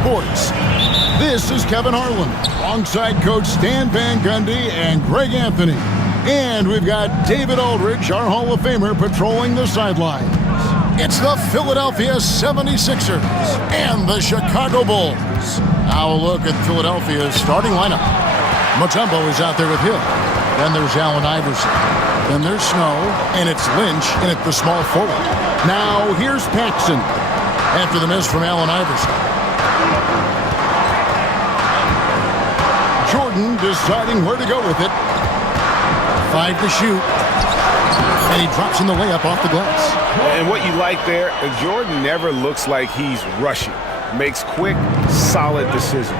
Sports. This is Kevin Harlan, alongside Coach Stan Van Gundy and Greg Anthony. And we've got David Aldridge, our Hall of Famer, patrolling the sidelines. It's the Philadelphia 76ers and the Chicago Bulls. Now a look at Philadelphia's starting lineup. Mutombo is out there with Hill. Then there's Allen Iverson. Then there's Snow, and it's Lynch in at the small forward. Now here's Paxson after the miss from Allen Iverson. Jordan deciding where to go with it. 5 to shoot. And he drops in the layup off the glass. And what you like there, Jordan never looks like he's rushing. Makes quick, solid decisions.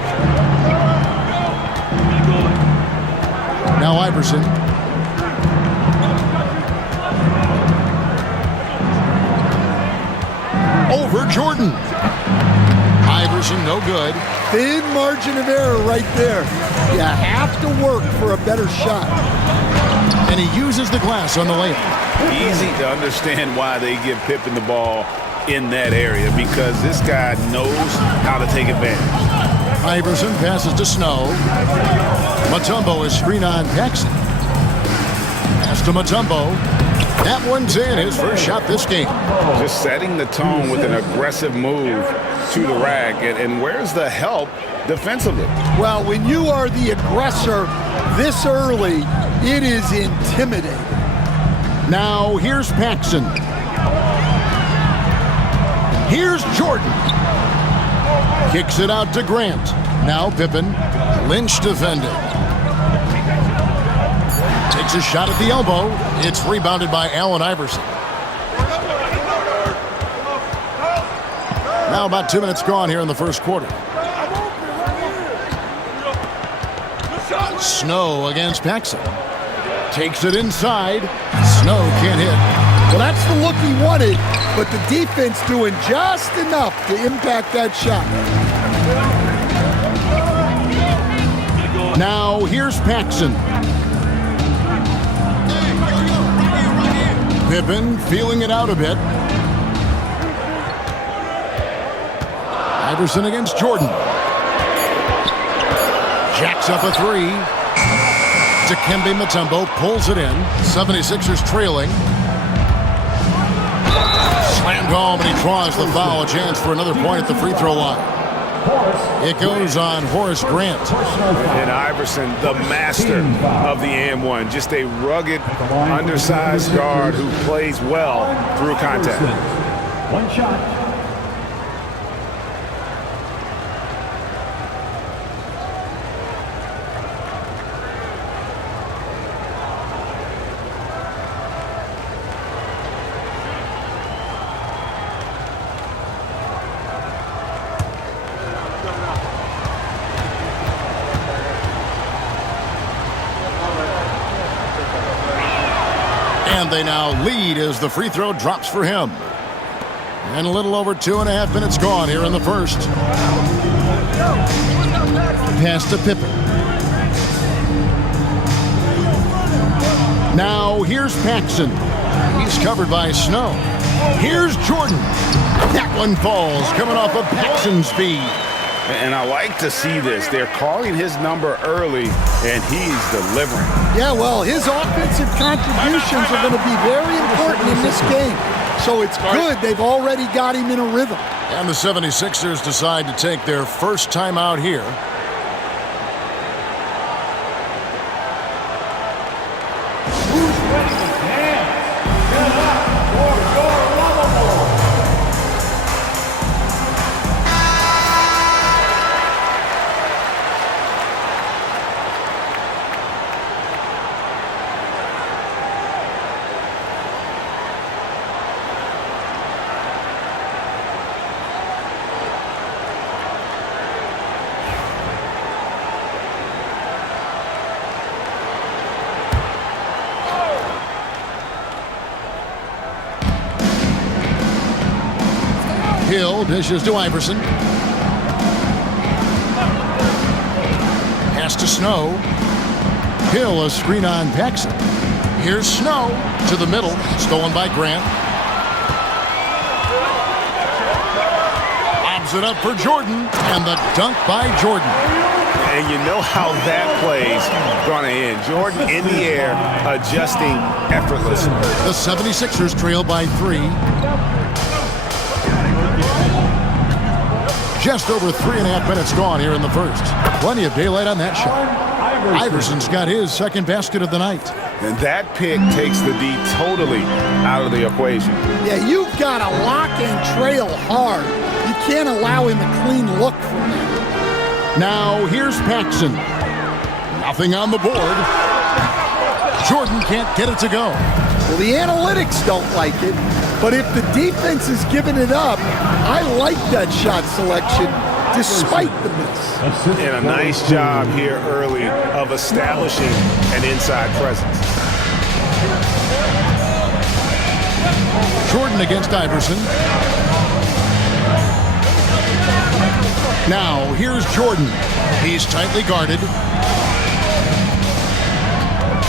Now Iverson. Over Jordan. Iverson, no good. Thin margin of error right there. You have to work for a better shot. And he uses the glass on the layup. Easy to understand why they give Pippen the ball in that area, because this guy knows how to take advantage. Iverson passes to Snow. Mutombo is screen on Paxson. Pass to Mutombo. That one's in, his first shot this game. Just setting the tone with an aggressive move to the rack. And where's the help defensively? Well, when you are the aggressor this early, it is intimidating. Now here's Paxson. Here's Jordan. Kicks it out to Grant. Now Pippen. Lynch defending. Takes a shot at the elbow. It's rebounded by Allen Iverson. Now about 2 minutes gone here in the first quarter. Snow against Paxson. Takes it inside. Snow can't hit. Well, that's the look he wanted, but the defense doing just enough to impact that shot. Now here's Paxson. Pippen feeling it out a bit. Iverson against Jordan. Jacks up a three. Dikembe Mutombo pulls it in. 76ers trailing. Slammed home, and he draws the foul. A chance for another point at the free throw line. It goes on Horace Grant. And Iverson, the master of the and-one. Just a rugged, undersized guard who plays well through contact. One shot. And they now lead as the free throw drops for him. And a little over 2.5 minutes gone here in the first. Pass to Pippen. Now here's Paxson. He's covered by Snow. Here's Jordan. That one falls, coming off of Paxson's feed. And I like to see this. They're calling his number early, and he's delivering. Yeah, well, his offensive contributions are going to be very important in this game. So it's good they've already got him in a rhythm. And the 76ers decide to take their first time out here. Hill dishes to Iverson. Pass to Snow. Hill, a screen on Paxson. Here's Snow to the middle, stolen by Grant. Gives it up for Jordan, and the dunk by Jordan. And you know how that play's going to end. Jordan in the air, adjusting effortlessly. The 76ers trail by 3. Just over 3.5 minutes gone here in the first. Plenty of daylight on that shot. Iverson's got his second basket of the night. And that pick takes the D totally out of the equation. Yeah, you've got to lock and trail hard. You can't allow him a clean look from there. Now here's Paxson. Nothing on the board. Jordan can't get it to go. Well, the analytics don't like it, but if the defense is giving it up, I like that shot selection despite the miss. And a nice job here early of establishing an inside presence. Jordan against Iverson. Now, here's Jordan. He's tightly guarded.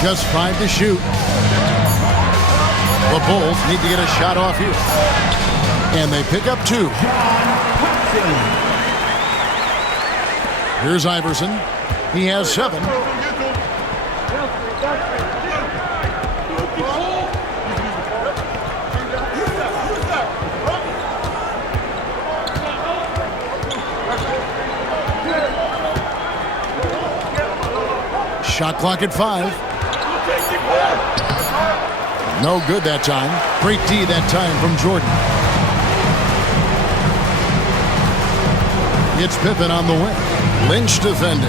Just 5 to shoot. The Bulls need to get a shot off here. And they pick up 2. Here's Iverson. He has 7. Shot clock at 5. No good that time. Great D that time from Jordan. It's Pippen on the wing. Lynch defending.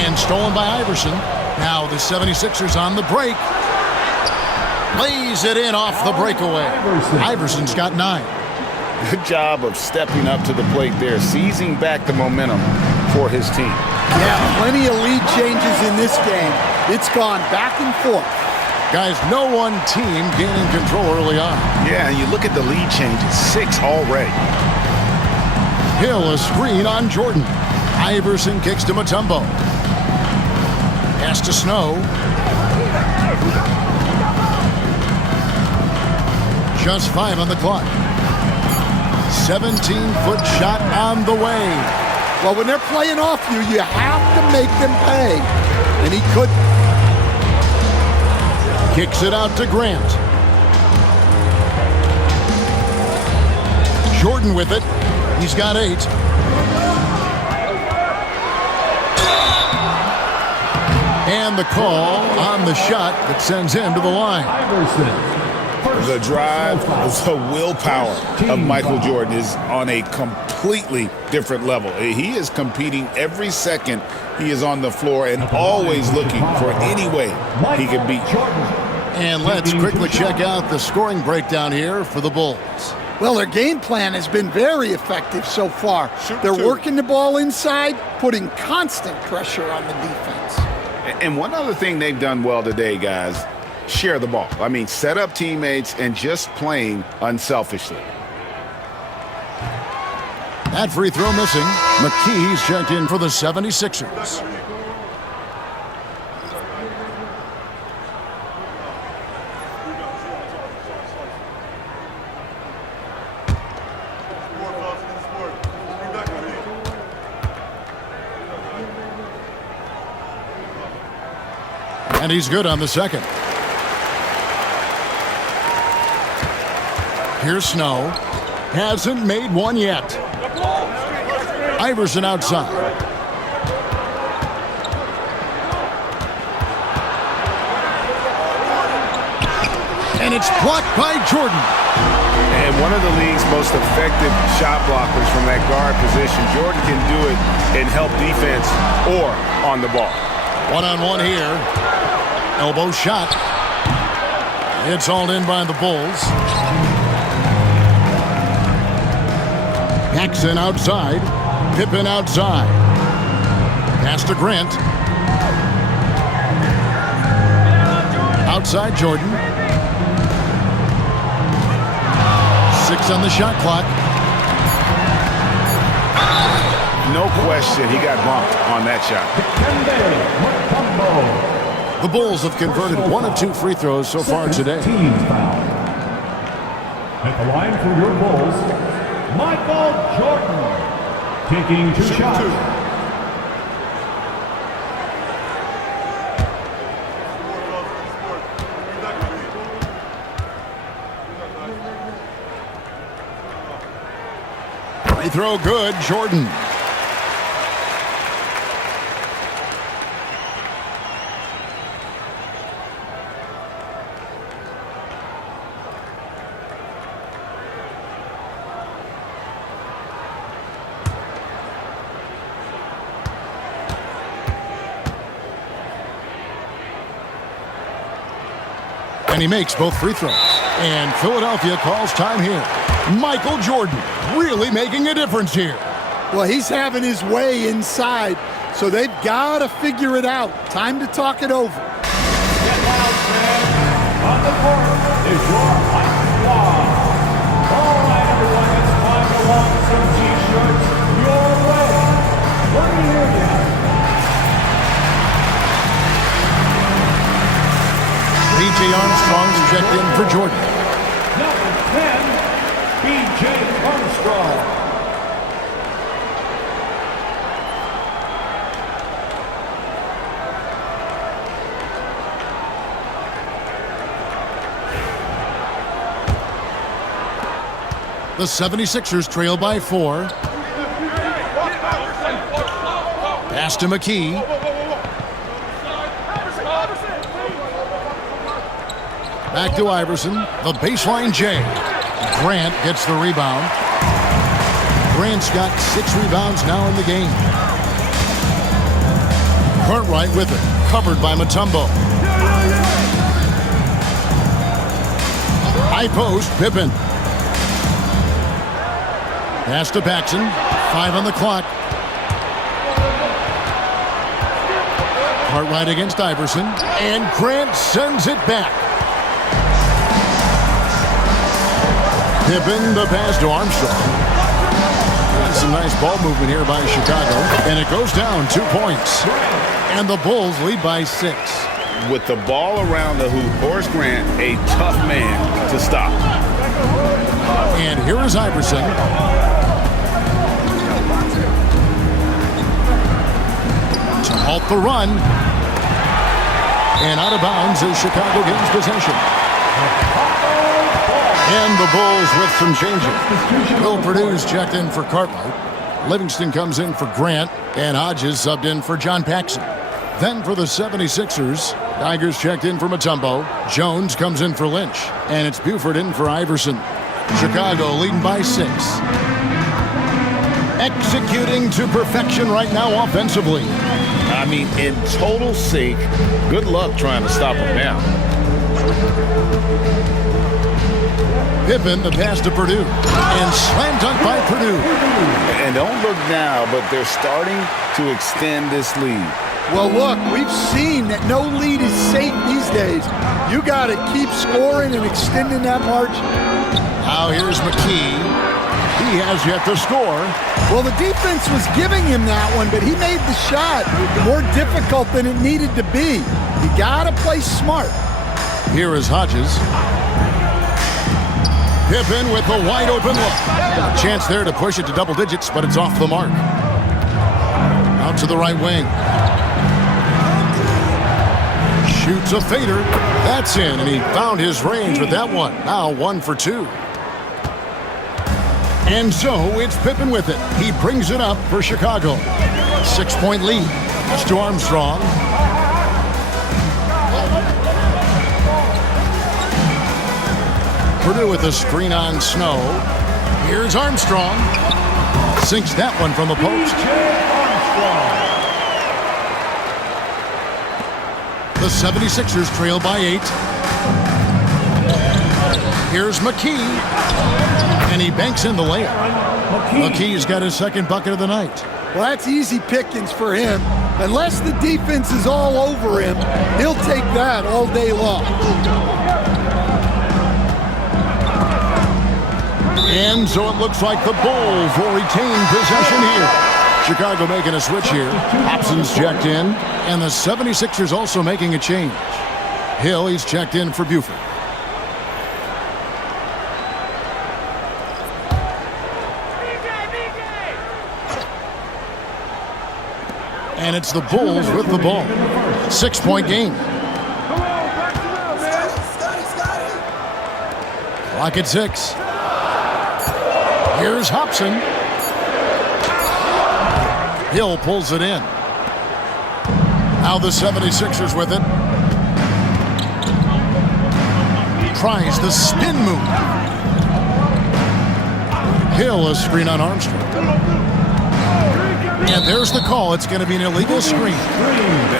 And stolen by Iverson. Now the 76ers on the break. Lays it in off the breakaway. Iverson's got 9. Good job of stepping up to the plate there, seizing back the momentum for his team. Yeah, plenty of lead changes in this game. It's gone back and forth. Guys, no one team gaining control early on. Yeah, and you look at the lead changes, 6 already. Hill a screen on Jordan. Iverson kicks to Mutombo. Pass to Snow. Just 5 on the clock. 17-foot shot on the way. Well, when they're playing off you, you have to make them pay. And he couldn't. Kicks it out to Grant. Jordan with it. He's got 8. And the call on the shot that sends him to the line. The drive, the willpower of Michael Jordan is on a completely different level. He is competing every second he is on the floor and always looking for any way he can beat Jordan. And let's quickly check out the scoring breakdown here for the Bulls. Well, their game plan has been very effective so far. They're working the ball inside, putting constant pressure on the defense. And one other thing they've done well today, guys, share the ball. I mean, set up teammates and just playing unselfishly. That free throw missing. McKee's checked in for the 76ers. And he's good on the second. Here's Snow. Hasn't made one yet. Iverson outside. And it's blocked by Jordan. And one of the league's most effective shot blockers from that guard position. Jordan can do it and help defense or on the ball. One-on-one here. Elbow shot. It's hauled in by the Bulls. Paxson outside. Pippen outside. Pass to Grant. Outside Jordan. 6 on the shot clock. No question he got bumped on that shot. The Bulls have converted 1 of 2 free throws so far today. At the line for your Bulls, Michael Jordan. Taking 2 shots. Free throw good, Jordan. And he makes both free throws. And Philadelphia calls time here. Michael Jordan really making a difference here. Well, he's having his way inside, so they've got to figure it out. Time to talk it over. Get loud, fans. On the court is your hot squad. All right, everyone, it's time to launch some T-shirts your way. Let me hear you. B.J. Armstrong's checked in for Jordan. Number 10, B.J. Armstrong. The 76ers trail by 4. Pass to McKee. Back to Iverson. The baseline J. Grant gets the rebound. Grant's got 6 rebounds now in the game. Cartwright with it. Covered by Mutombo. High post, Pippen. Pass to Paxson. 5 on the clock. Cartwright against Iverson. And Grant sends it back. Pippen, the pass to Armstrong. Some nice ball movement here by Chicago. And it goes down 2 points. And the Bulls lead by 6. With the ball around the hoop, Horace Grant, a tough man to stop. And here is Iverson. To halt the run. And out of bounds as Chicago gains possession. And the Bulls with some changes. Bill Purdue's checked in for Cartwright. Livingston comes in for Grant. And Hodges subbed in for John Paxson. Then for the 76ers, Tigers checked in for Mutombo. Jones comes in for Lynch. And it's Buford in for Iverson. Chicago leading by 6. Executing to perfection right now offensively. I mean, in total sync. Good luck trying to stop him now. Pippen, the pass to Purdue. And slam dunk by Purdue. And don't look now, but they're starting to extend this lead. Well, look, we've seen that no lead is safe these days. You got to keep scoring and extending that margin. Now here's McKee. He has yet to score. Well, the defense was giving him that one, but he made the shot more difficult than it needed to be. You got to play smart. Here is Hodges. Pippen with the wide open look. A chance there to push it to double digits, but it's off the mark. Out to the right wing. Shoots a fader. That's in, and he found his range with that one. Now 1 for 2. And so it's Pippen with it. He brings it up for Chicago. 6-point lead. That's to Armstrong. Purdue with a screen on Snow. Here's Armstrong. Sinks that one from the post. The 76ers trail by 8. Here's McKee. And he banks in the layup. McKee's got his second bucket of the night. Well, that's easy pickings for him. Unless the defense is all over him, he'll take that all day long. And so it looks like the Bulls will retain possession here. Chicago making a switch here. Hobson's checked in. And the 76ers also making a change. Hill, he's checked in for Buford. And it's the Bulls with the ball. 6-point game. Clock at 6. Here's Hobson. Hill pulls it in. Now the 76ers with it. Tries the spin move. Hill, a screen on Armstrong. And there's the call. It's going to be an illegal screen.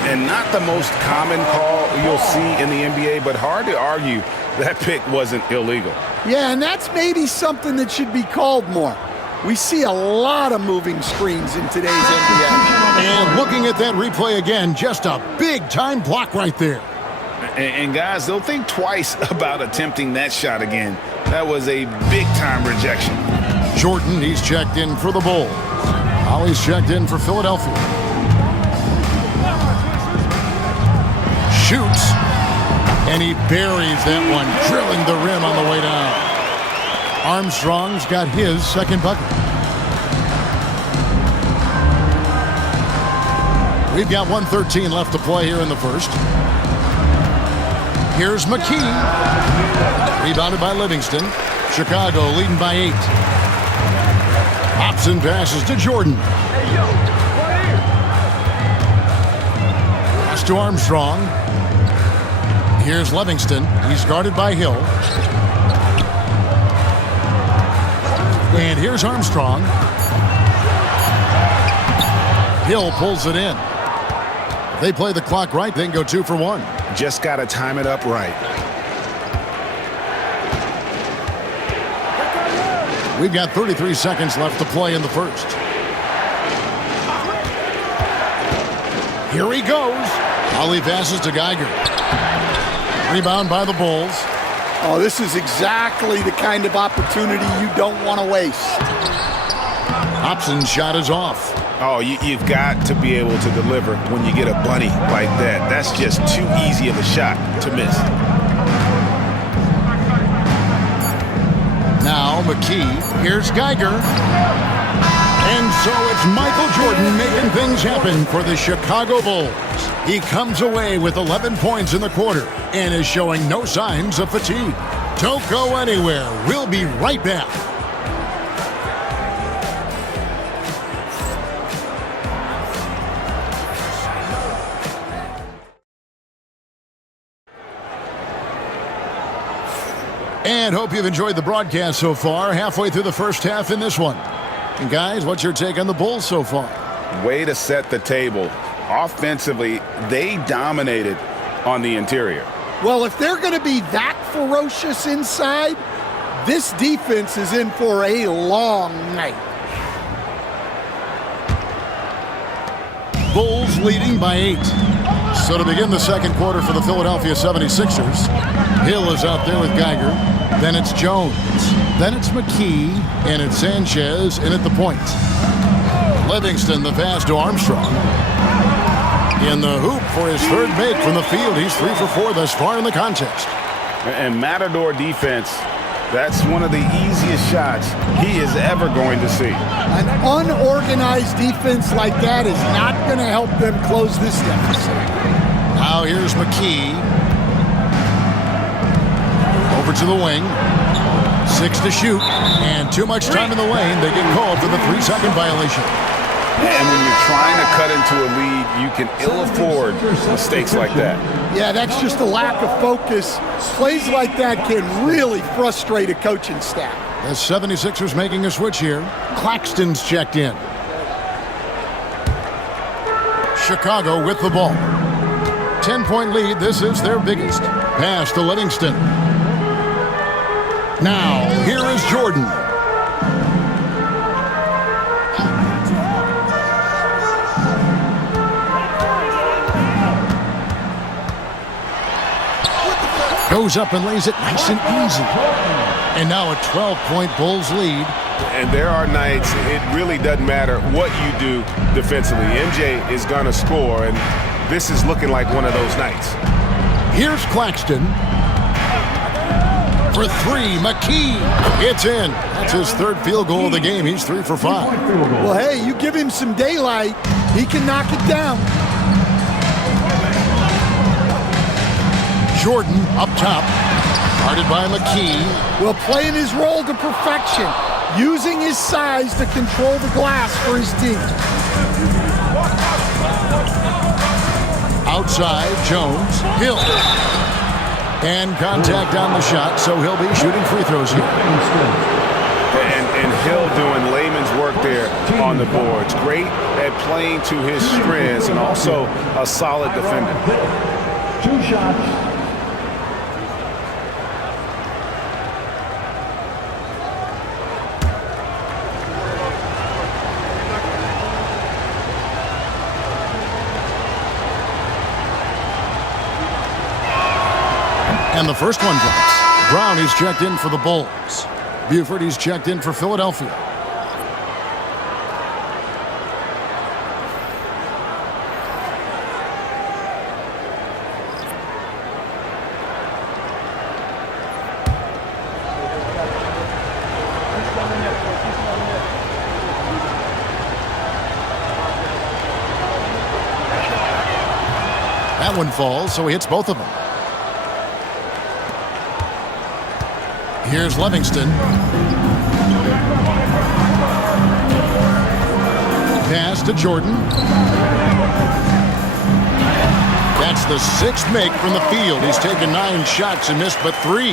And not the most common call you'll see in the NBA, but hard to argue that pick wasn't illegal. Yeah, and that's maybe something that should be called more. We see a lot of moving screens in today's NBA. And looking at that replay again, just a big-time block right there. And guys, they'll think twice about attempting that shot again. That was a big-time rejection. Jordan, he's checked in for the Bulls. Ollie's checked in for Philadelphia. Shoots. And he buries that one, drilling the rim on the way down. Armstrong's got his second bucket. We've got 1:13 left to play here in the first. Here's McKee. Rebounded by Livingston. Chicago leading by 8. Hobson passes to Jordan. Pass to Armstrong. Here's Livingston. He's guarded by Hill. And here's Armstrong. Hill pulls it in. If they play the clock right, they can go 2 for 1. Just got to time it up right. We've got 33 seconds left to play in the first. Here he goes. Ollie passes to Geiger. Rebound by the Bulls. Oh, this is exactly the kind of opportunity you don't want to waste. Hobson's shot is off. Oh, you've got to be able to deliver when you get a bunny like that. That's just too easy of a shot to miss. Now McKee. Here's Geiger. And so it's Michael Jordan making things happen for the Chicago Bulls. He comes away with 11 points in the quarter and is showing no signs of fatigue. Don't go anywhere. We'll be right back. And hope you've enjoyed the broadcast so far. Halfway through the first half in this one. And guys, what's your take on the Bulls so far? Way to set the table. Offensively, they dominated on the interior. Well, if they're going to be that ferocious inside, this defense is in for a long night. Bulls leading by 8. So to begin the second quarter for the Philadelphia 76ers, Hill is out there with Geiger. Then it's Jones. Then it's McKee. And it's Sanchez in at the point. Livingston, the pass to Armstrong. In the hoop for his third make from the field. He's 3 for 4 thus far in the contest. And Matador defense, that's one of the easiest shots he is ever going to see. An unorganized defense like that is not going to help them close this deficit. Now here's McKee. Over to the wing. 6 to shoot. And too much time in the lane. They get called for the 3-second violation. And when you're trying to cut into a lead, you can ill afford mistakes like that. Yeah, that's just a lack of focus. Plays like that can really frustrate a coaching staff. The 76ers making a switch here. Claxton's checked in. Chicago with the ball. 10-point lead. This is their biggest. Pass to Livingston. Now, here is Jordan. Goes up and lays it nice and easy. And now a 12-point Bulls lead. And there are nights it really doesn't matter what you do defensively. MJ is going to score, and this is looking like one of those nights. Here's Claxton. For three, McKee. It's in. That's his third field goal of the game. He's 3 for 5. Well, hey, you give him some daylight, he can knock it down. Jordan up top. Guarded by McKee. Well, playing his role to perfection, using his size to control the glass for his team. Outside, Jones. Hill. And contact on the shot, so he'll be shooting free throws here. And Hill doing layman's work there on the boards. Great at playing to his strengths and also a solid defender. 2 shots. And the first one drops. Brown, he's checked in for the Bulls. Buford, he's checked in for Philadelphia. That one falls, so he hits both of them. Here's Livingston. Pass to Jordan. That's the 6th make from the field. He's taken 9 shots and missed but 3.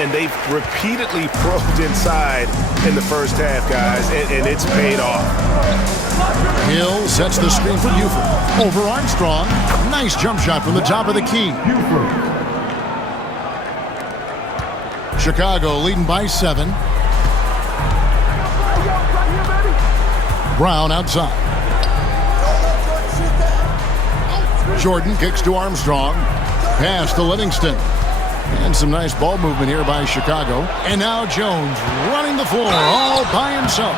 And they've repeatedly probed inside in the first half, guys, and it's paid off. Hill sets the screen for Buford. Over Armstrong. Nice jump shot from the top of the key. Chicago leading by 7. Brown outside. Jordan kicks to Armstrong. Pass to Livingston. And some nice ball movement here by Chicago. And now Jones running the floor all by himself.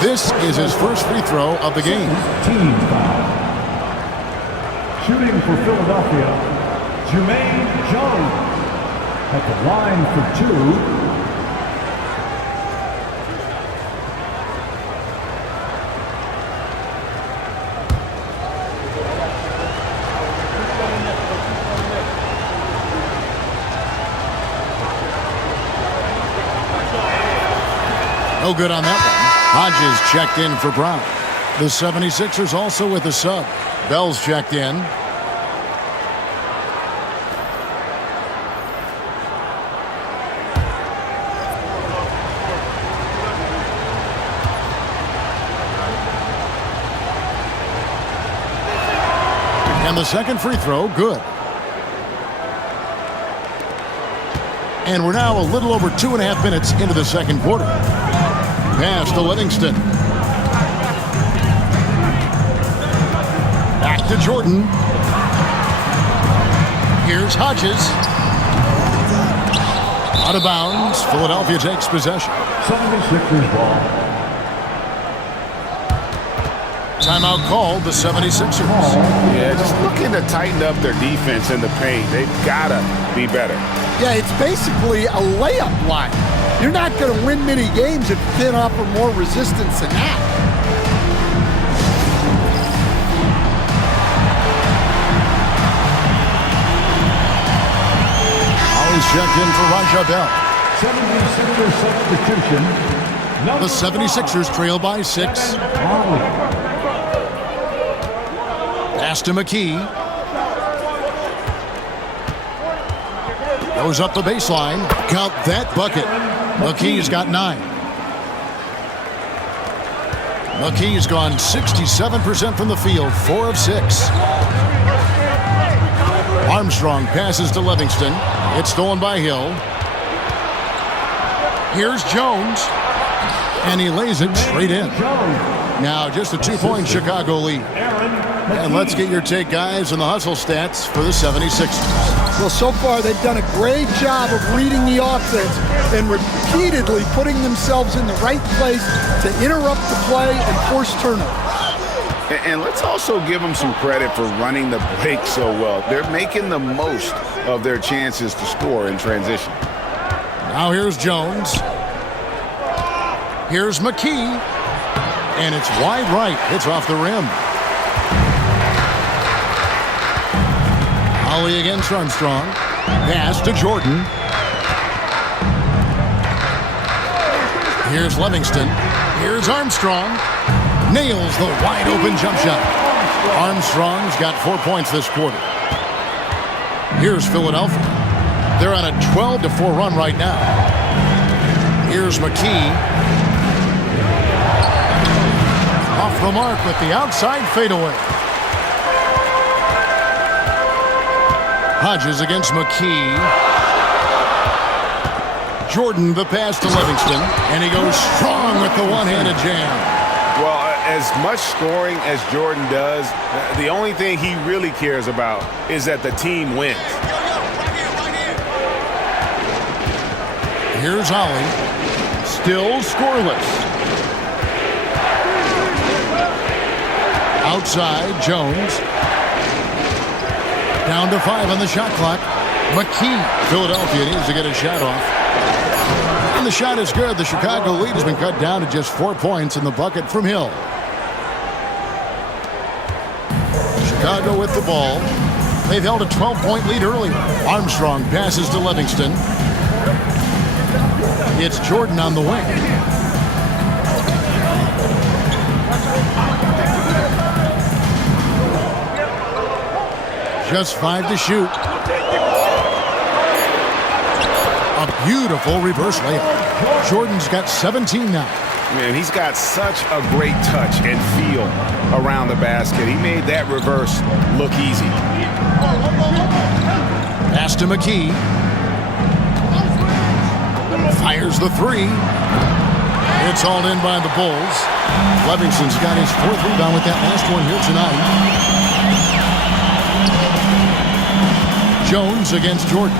This is his first free throw of the game. Team foul. Shooting for Philadelphia, Jermaine Jones at the line for 2. No good on that one. Hodges checked in for Brown. The 76ers also with a sub. Bell's checked in. And the second free throw, good. And we're now a little over 2.5 minutes into the second quarter. Pass to Livingston. Back to Jordan. Here's Hodges. Out of bounds. Philadelphia takes possession. 76ers ball. Timeout called, the 76ers. Yeah, just looking to tighten up their defense in the paint. They've got to be better. Yeah, it's basically a layup line. You're not going to win many games if you can't offer more resistance than that. Always checked in for Raja Bell. 76ers substitution. The 76ers trail by 6. Pass to McKee. Goes up the baseline. Count that bucket. McKee's got 9. McKee's gone 67% from the field, 4 of 6. Armstrong passes to Livingston. It's stolen by Hill. Here's Jones. And he lays it straight in. Now just a 2-point Chicago lead. And let's get your take, guys, on the hustle stats for the 76ers. Well, so far they've done a great job of reading the offense and repeatedly putting themselves in the right place to interrupt the play and force turnovers. And let's also give them some credit for running the break so well. They're making the most of their chances to score in transition. Now here's Jones. Here's McKee. And it's wide right. Hits off the rim. Holly against Armstrong. Pass to Jordan. Here's Livingston. Here's Armstrong. Nails the wide open jump shot. Armstrong's got 4 points this quarter. Here's Philadelphia. They're on a 12-4 run right now. Here's McKee. Off the mark with the outside fadeaway. Hodges against McKee. Jordan the pass to Livingston. And he goes strong with the one-handed jam. Well, as much scoring as Jordan does, the only thing he really cares about is that the team wins. Here's Holly. Still scoreless. Outside, Jones. Down to 5 on the shot clock. McKee. Philadelphia needs to get a shot off. And the shot is good. The Chicago lead has been cut down to just 4 points in the bucket from Hill. Chicago with the ball. They've held a 12-point lead earlier. Armstrong passes to Livingston. It's Jordan on the wing. Just 5 to shoot. A beautiful reverse layup. Jordan's got 17 now. Man, he's got such a great touch and feel around the basket. He made that reverse look easy. Pass to McKee. Fires the 3. It's hauled in by the Bulls. Livingston's got his 4th rebound with that last one here tonight. Jones against Jordan.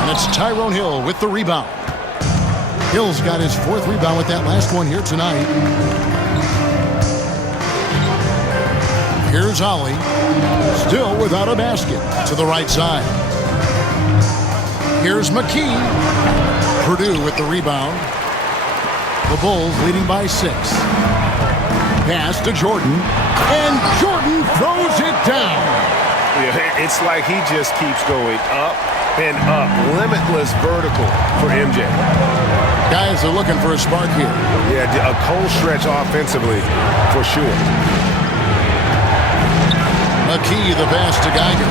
And it's Tyrone Hill with the rebound. Hill's got his 4th rebound with that last one here tonight. Here's Ollie. Still without a basket to the right side. Here's McKee. Purdue with the rebound. The Bulls leading by 6. Pass to Jordan. And Jordan throws it down. Yeah, it's like he just keeps going up and up. Limitless vertical for MJ. Guys are looking for a spark here. Yeah, a cold stretch offensively for sure. McKee the pass to Geiger.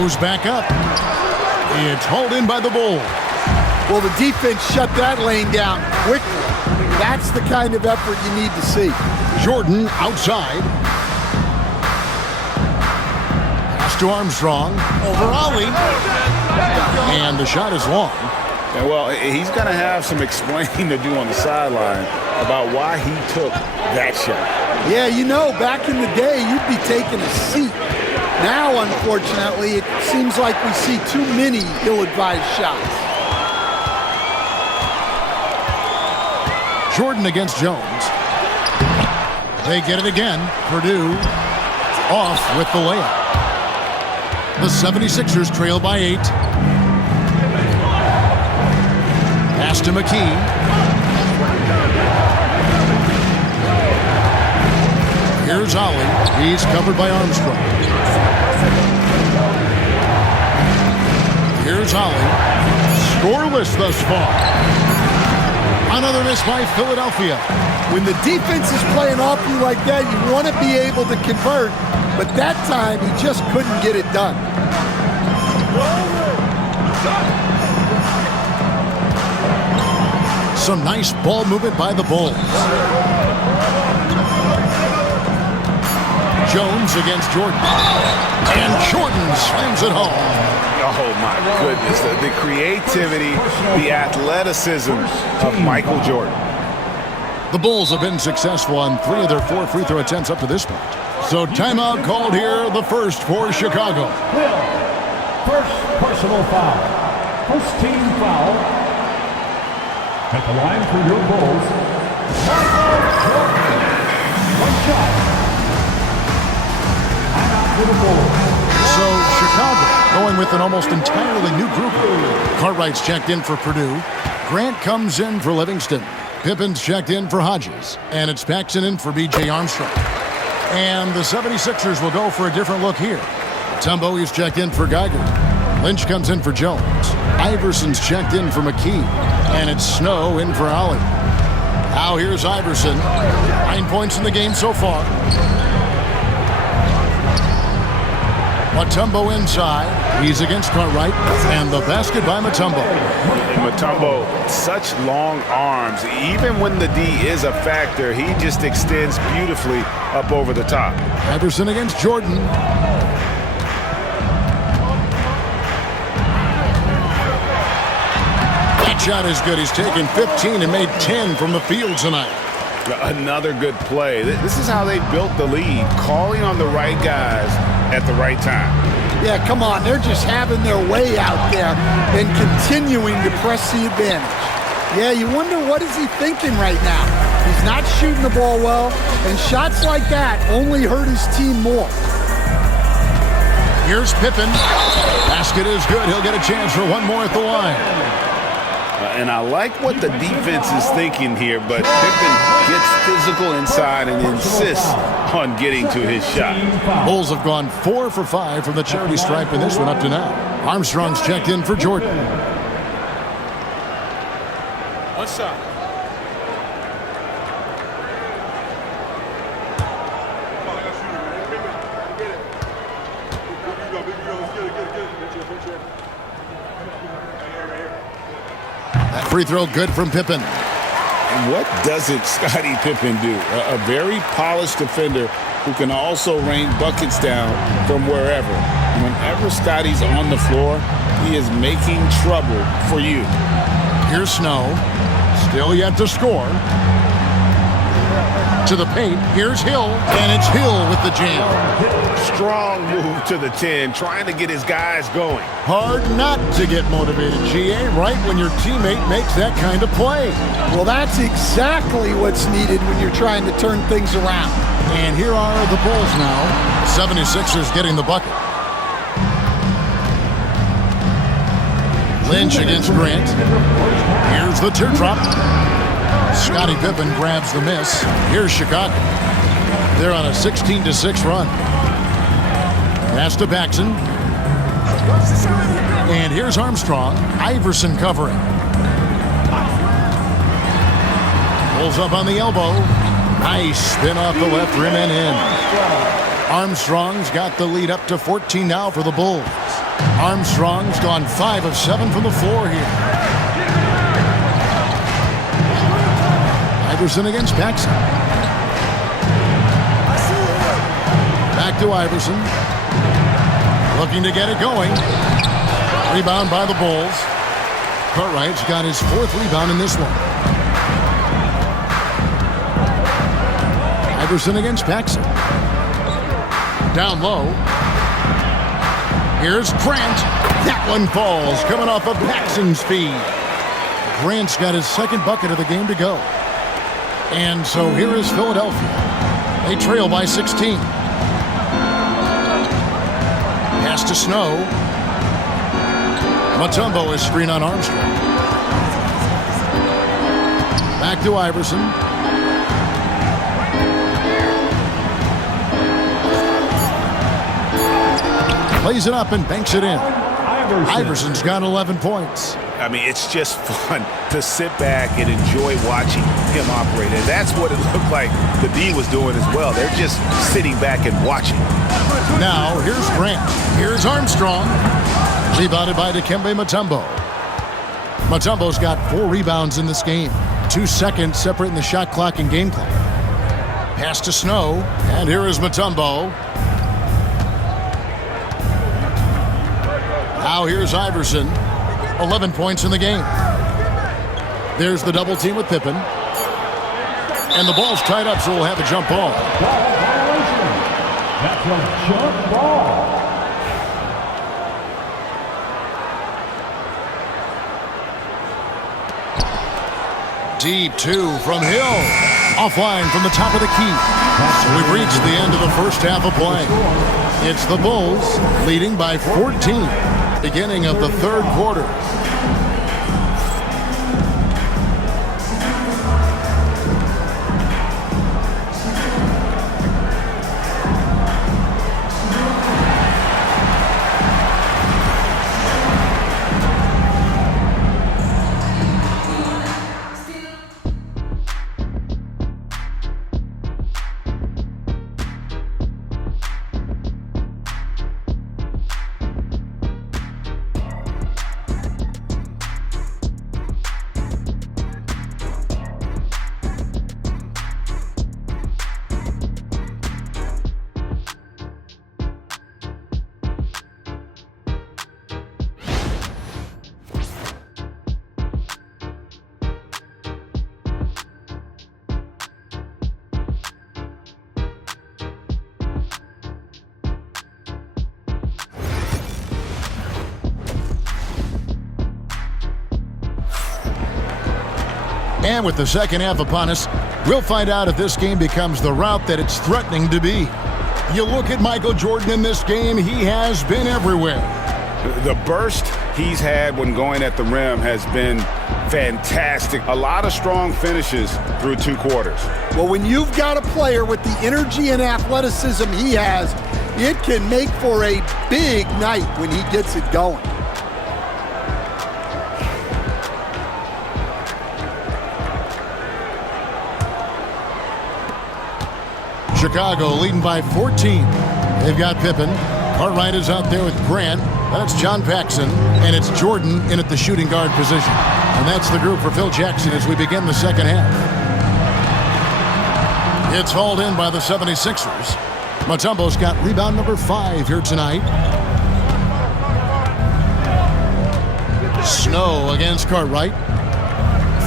Moves back up. It's hauled in by the Bulls. Well, the defense shut that lane down quickly. That's the kind of effort you need to see. Jordan outside. Pass to Armstrong. Over Ollie. And the shot is long. And well, he's going to have some explaining to do on the sideline about why he took that shot. Yeah, you know, back in the day, you'd be taking a seat. Now, unfortunately, it seems like we see too many ill-advised shots. Jordan against Jones. They get it again. Purdue off with the layup. The 76ers trail by 8. Pass to McKee. Here's Ollie. He's covered by Armstrong. Here's Ollie. Scoreless thus far. Another miss by Philadelphia. When the defense is playing off you like that, you want to be able to convert. But that time, he just couldn't get it done. Some nice ball movement by the Bulls. Jones against Jordan. And Jordan slams it home. Oh, my goodness. The creativity, the athleticism of Michael Jordan. The Bulls have been successful on 3 of their 4 free throw attempts up to this point. So timeout called here, the first for Chicago. First personal foul. First team foul. At the line for your Bulls, Michael Jordan. One shot. Timeout for the Bulls. So Chicago going with an almost entirely new group. Cartwright's checked in for Purdue. Grant comes in for Livingston. Pippen's checked in for Hodges. And it's Paxson in for B.J. Armstrong. And the 76ers will go for a different look here. Mutombo is checked in for Geiger. Lynch comes in for Jones. Iverson's checked in for McKee. And it's Snow in for Ollie. Now here's Iverson. 9 points in the game so far. Mutombo inside. He's against Cartwright. And the basket by Mutombo. And Mutombo, such long arms. Even when the D is a factor, he just extends beautifully up over the top. Iverson against Jordan. That shot is good. He's taken 15 and made 10 from the field tonight. Another good play. This is how they built the lead, calling on the right guys at the right time. Yeah, come on. They're just having their way out there and continuing to press the advantage. Yeah, you wonder what is he thinking right now. He's not shooting the ball well, and shots like that only hurt his team more. Here's Pippen. Basket is good. He'll get a chance for one more at the line. And I like what the defense is thinking here, but Pippen gets physical inside and insists on getting to his shot. Bulls have gone 4 for 5 from the charity stripe in this one up to now. Armstrong's checked in for Jordan. What's up? That free throw good from Pippen. And what doesn't Scottie Pippen do? A very polished defender who can also rain buckets down from wherever. Whenever Scottie's on the floor, he is making trouble for you. Here's Snow. Still yet to score. To the paint. Here's Hill. And it's Hill with the jam. Strong move to the 10, trying to get his guys going. Hard not to get motivated, GA, right when your teammate makes that kind of play. Well, that's exactly what's needed when you're trying to turn things around. And here are the Bulls now. 76ers getting the bucket. Lynch against Grant. Here's the teardrop. Scottie Pippen grabs the miss. Here's Chicago. They're on a 16-6 run. Pass to Paxson. And here's Armstrong. Iverson covering. Pulls up on the elbow. Nice spin off the left rim and in. Armstrong's got the lead up to 14 now for the Bulls. Armstrong's gone 5 of 7 from the floor here. Iverson against Paxson. Back to Iverson. Looking to get it going. Rebound by the Bulls. Cartwright's got his 4th rebound in this one. Iverson against Paxson. Down low. Here's Grant. That one falls, coming off of Paxson's feed. Grant's got his 2nd bucket of the game to go. And so here is Philadelphia. They trail by 16. Pass to Snow. Mutombo is screen on Armstrong. Back to Iverson. Plays it up and banks it in. Iverson's got 11 points. I mean, it's just fun to sit back and enjoy watching him operate. And that's what it looked like the D was doing as well. They're just sitting back and watching. Now, here's Grant. Here's Armstrong. Rebounded by Dikembe Mutombo. Mutombo's got 4 rebounds in this game. 2 seconds separating the shot clock and game clock. Pass to Snow. And here is Mutombo. Now here's Iverson. 11 points in the game. There's the double team with Pippen. And the ball's tied up, so we'll have a jump ball. That's a jump ball. deep two from Hill. Offline from the top of the key. So we've reached the end of the first half of play. It's the Bulls leading by 14. Beginning of the third quarter. And with the second half upon us, we'll find out if this game becomes the route that it's threatening to be. You look at Michael Jordan in this game, he has been everywhere. The burst he's had when going at the rim has been fantastic. A lot of strong finishes through two quarters. Well, when you've got a player with the energy and athleticism he has, it can make for a big night when he gets it going. Chicago leading by 14. They've got Pippen. Cartwright is out there with Grant. That's John Paxson. And it's Jordan in at the shooting guard position. And that's the group for Phil Jackson as we begin the second half. It's hauled in by the 76ers. Mutombo's got rebound number 5 here tonight. Snow against Cartwright.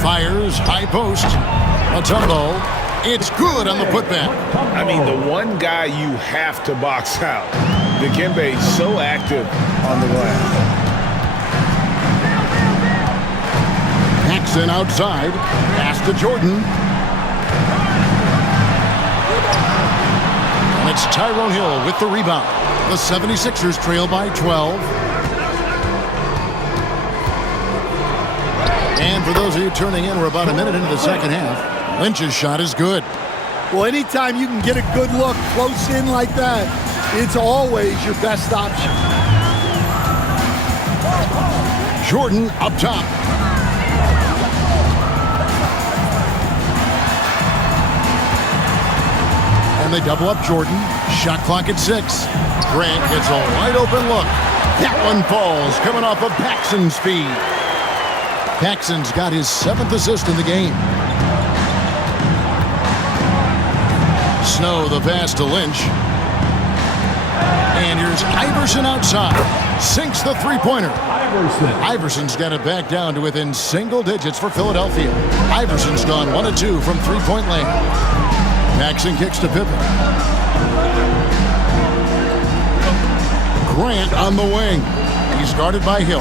Fires, high post. Mutombo. It's good on the putback. I mean, the one guy you have to box out. Dikembe so active on the glass. Paxson outside. Pass to Jordan. And it's Tyrone Hill with the rebound. The 76ers trail by 12. And for those of you turning in, we're about a minute into the second half. Lynch's shot is good. Well, anytime you can get a good look close in like that, it's always your best option. Jordan up top. And they double up Jordan. Shot clock at 6. Grant gets a wide open look. That one falls, coming off of Paxson's speed. Paxson's got his 7th assist in the game. Snow the pass to Lynch. And here's Iverson outside. Sinks the three-pointer. Iverson's got it back down to within single digits for Philadelphia. Iverson's gone 1 of 2 from three-point land. Paxson kicks to Pippen. Grant on the wing. He's guarded by Hill.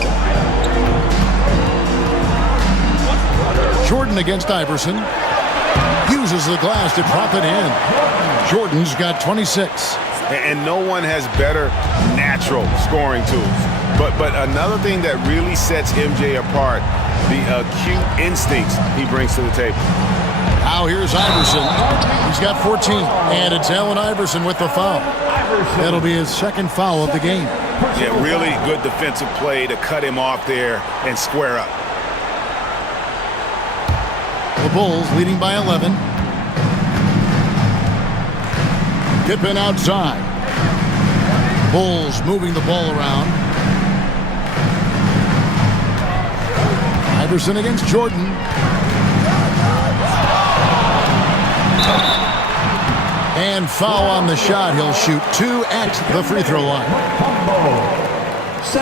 Jordan against Iverson. Uses the glass to drop it in. Jordan's got 26. And no one has better natural scoring tools. But another thing that really sets MJ apart, the acute instincts he brings to the table. Now here's Iverson. He's got 14. And it's Allen Iverson with the foul. That'll be his second foul of the game. Yeah, really good defensive play to cut him off there and square up. The Bulls leading by 11. Pippen outside. Bulls moving the ball around. Iverson against Jordan. And foul on the shot. He'll shoot 2 at the free throw line.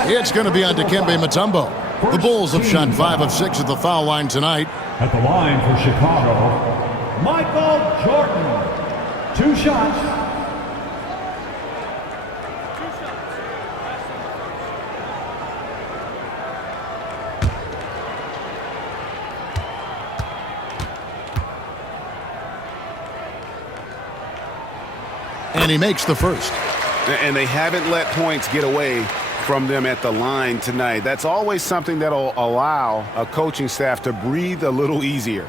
It's going to be on Dikembe Mutombo. The Bulls have shot 5 of 6 at the foul line tonight. At the line for Chicago, Michael Jordan. 2 shots. And he makes the first. And they haven't let points get away from them at the line tonight. That's always something that'll allow a coaching staff to breathe a little easier.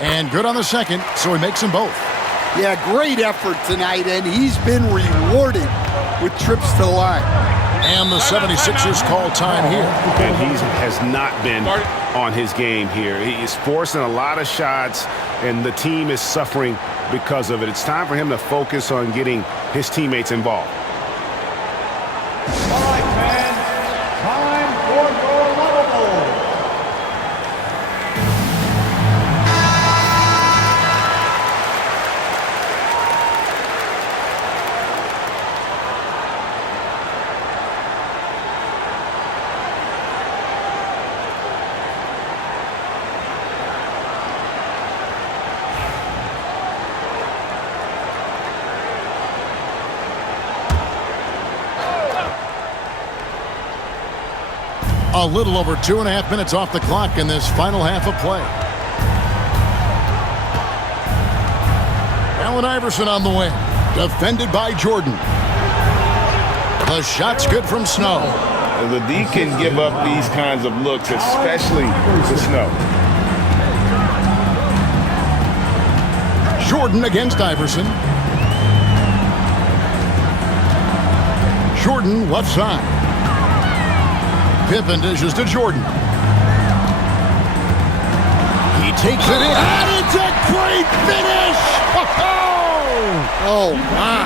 And good on the second, so he makes them both. Yeah, great effort tonight, and he's been rewarded with trips to the line. And the 76ers call time here. And he has not been on his game here. He is forcing a lot of shots, and the team is suffering because of it. It's time for him to focus on getting his teammates involved. All right, fans, time for your level. A little over 2.5 minutes off the clock in this final half of play. Allen Iverson on the wing. Defended by Jordan. The shot's good from Snow. The D can give up these kinds of looks, especially to Snow. Jordan against Iverson. Jordan left side. Pippen dishes to Jordan. He takes it in. And it's a great finish! Oh, my.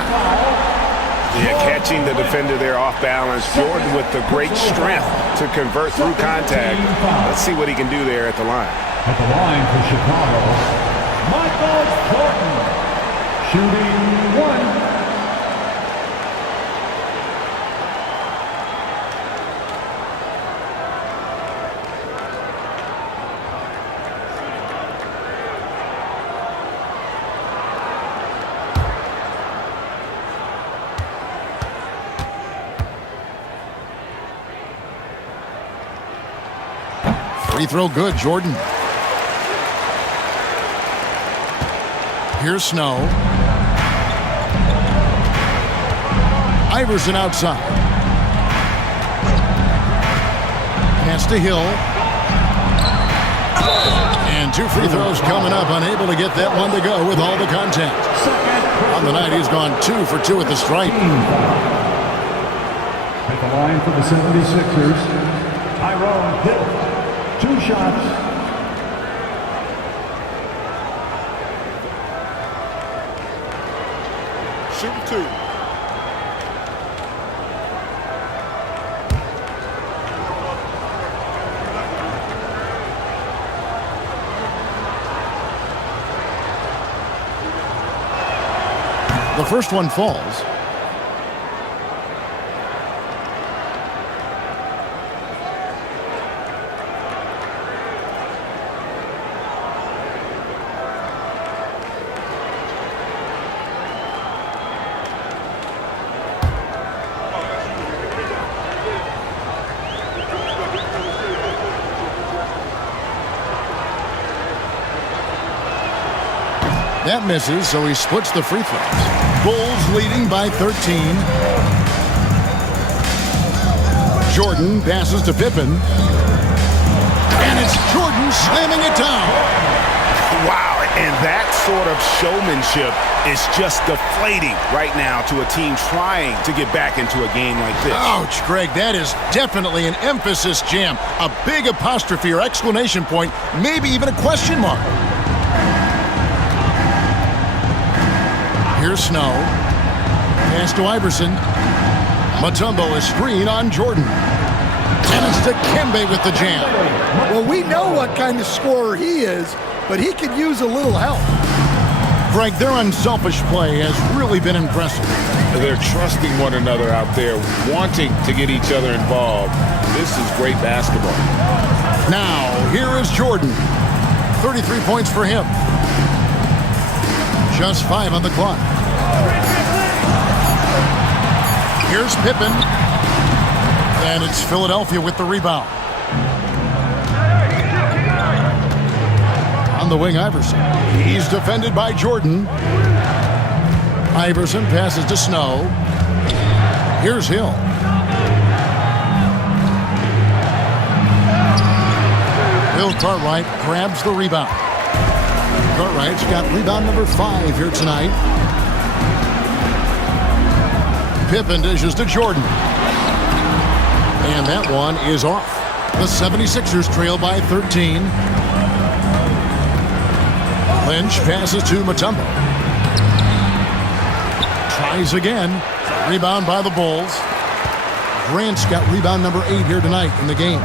Yeah, catching the defender there off balance. Jordan with the great strength to convert through contact. Let's see what he can do there at the line. At the line for Chicago, Michael Jordan, shooting one. Free throw good, Jordan. Here's Snow. Iverson outside. Pass to Hill. And 2 free throws coming up. Unable to get that one to go with all the contact. On the night, he's gone 2 for 2 at the stripe. At the line for the 76ers, Tyrone Hill. 2 shots. Shoot 2. The first one falls. That misses, so he splits the free throws. Bulls leading by 13. Jordan passes to Pippen. And it's Jordan slamming it down. Wow, and that sort of showmanship is just deflating right now to a team trying to get back into a game like this. Ouch, Greg, that is definitely an emphasis jam. A big apostrophe or exclamation point, maybe even a question mark. Here's Snow. Pass to Iverson. Mutombo is screen on Jordan. And it's Dikembe with the jam. Well, we know what kind of scorer he is, but he could use a little help. Greg, their unselfish play has really been impressive. They're trusting one another out there, wanting to get each other involved. This is great basketball. Now, here is Jordan. 33 points for him. Just 5 on the clock. Here's Pippen. And it's Philadelphia with the rebound. On the wing, Iverson. He's defended by Jordan. Iverson passes to Snow. Here's Hill. Bill Cartwright grabs the rebound. Cartwright's got rebound number 5 here tonight. Pippen dishes to Jordan. And that one is off. The 76ers trail by 13. Lynch passes to Mutombo. Tries again. Rebound by the Bulls. Grant's got rebound number 8 here tonight in the game.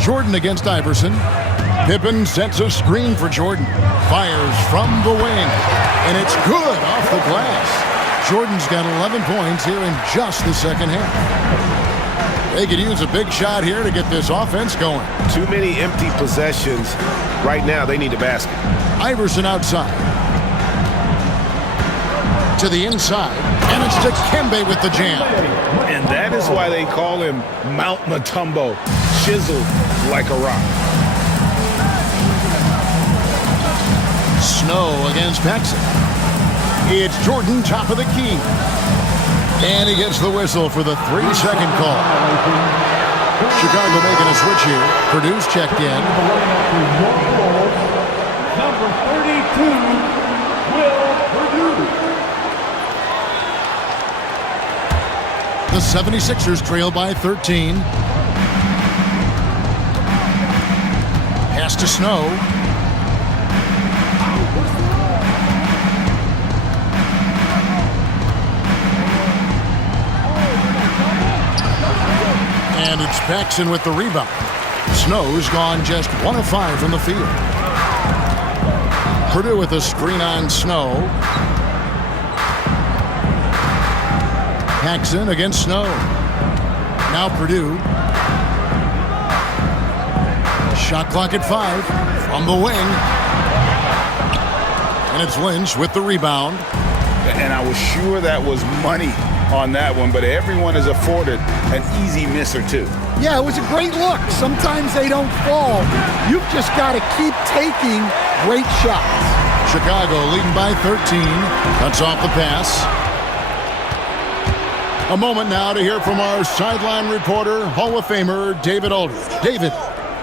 Jordan against Iverson. Pippen sets a screen for Jordan. Fires from the wing. And it's good off the glass. Jordan's got 11 points here in just the second half. They could use a big shot here to get this offense going. Too many empty possessions. Right now, they need a basket. Iverson outside. To the inside. And it's Dikembe with the jam. And that is why they call him Mount Mutombo. Chiseled like a rock. Snow against Paxson. It's Jordan, top of the key. And he gets the whistle for the 3-second call. Chicago making a switch here. Purdue's checked in. Number 32, Will Purdue. The 76ers trail by 13. Pass to Snow. And it's Paxson with the rebound. Snow's gone just 1 of 5 from the field. Purdue with a screen on Snow. Paxson against Snow. Now Purdue. Shot clock at 5 from the wing. And it's Lynch with the rebound. And I was sure that was money on that one, but everyone is afforded an easy miss or two. Yeah, it was a great look. Sometimes they don't fall. You've just got to keep taking great shots. Chicago leading by 13. Cuts off the pass. A moment now to hear from our sideline reporter, Hall of Famer David Aldridge. David.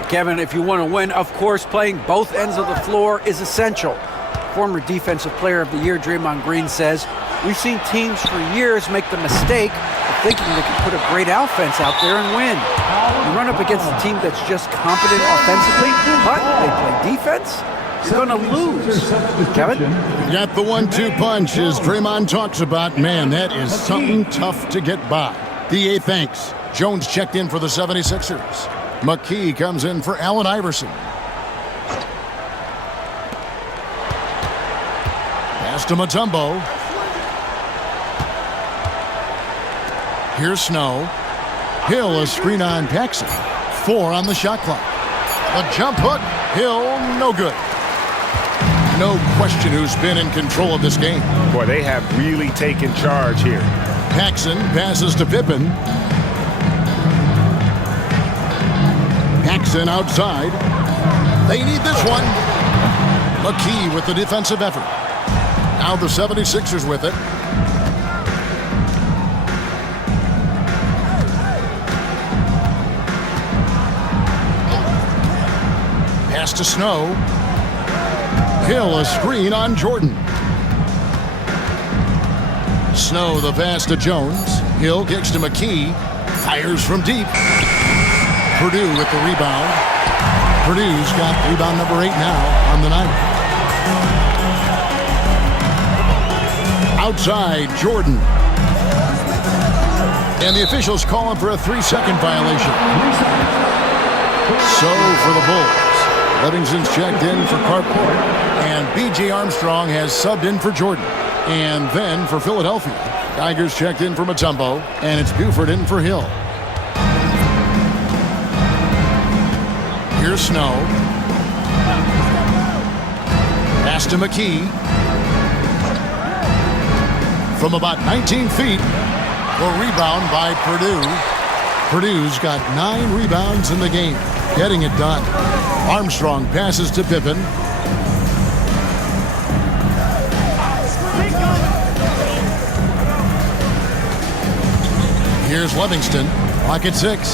Kevin, if you want to win, of course, playing both ends of the floor is essential. Former Defensive Player of the Year Draymond Green says, we've seen teams for years make the mistake of thinking they can put a great offense out there and win. You run up against a team that's just competent offensively, but they play defense, you're going to lose. Kevin? Got the 1-2 punch as Draymond talks about. Man, that is something tough to get by. DA thanks. Jones checked in for the 76ers. McKee comes in for Allen Iverson. Pass to Mutombo. Here's Snow. Hill, a screen on Paxson. 4 on the shot clock. A jump hook. Hill, no good. No question who's been in control of this game. Boy, they have really taken charge here. Paxson passes to Pippen. Paxson outside. They need this one. McKee with the defensive effort. Now the 76ers with it. Pass to Snow. Hill, a screen on Jordan. Snow, the pass to Jones. Hill kicks to McKee. Fires from deep. Purdue with the rebound. Purdue's got rebound number 8 now on the night. Outside, Jordan. And the officials calling for a 3-second violation. So for the Bulls. Livingston's checked in for Carpenter, and B.J. Armstrong has subbed in for Jordan. And then for Philadelphia, Tigers checked in for Mutombo, and it's Buford in for Hill. Here's Snow. Pass to McKee. from about 19 feet. The rebound by Purdue. Purdue's got 9 rebounds in the game, getting it done. Armstrong passes to Pippen. Here's Livingston, pocket 6.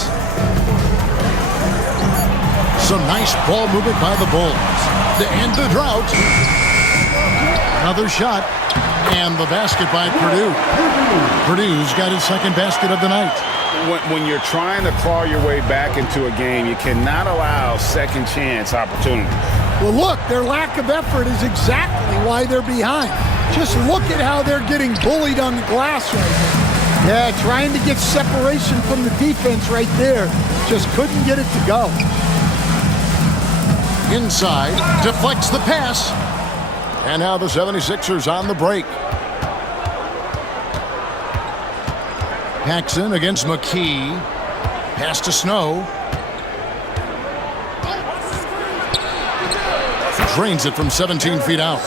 Some nice ball movement by the Bulls to end the drought. Another shot, and the basket by Purdue. Purdue's got his second basket of the night. When you're trying to claw your way back into a game, you cannot allow second chance opportunity. Well, look, their lack of effort is exactly why they're behind. Just look at how they're getting bullied on the glass right now. Yeah, trying to get separation from the defense right there. Just couldn't get it to go. Inside, deflects the pass. And now the 76ers on the break. Paxson against McKee. Pass to Snow. Drains it from 17 feet out.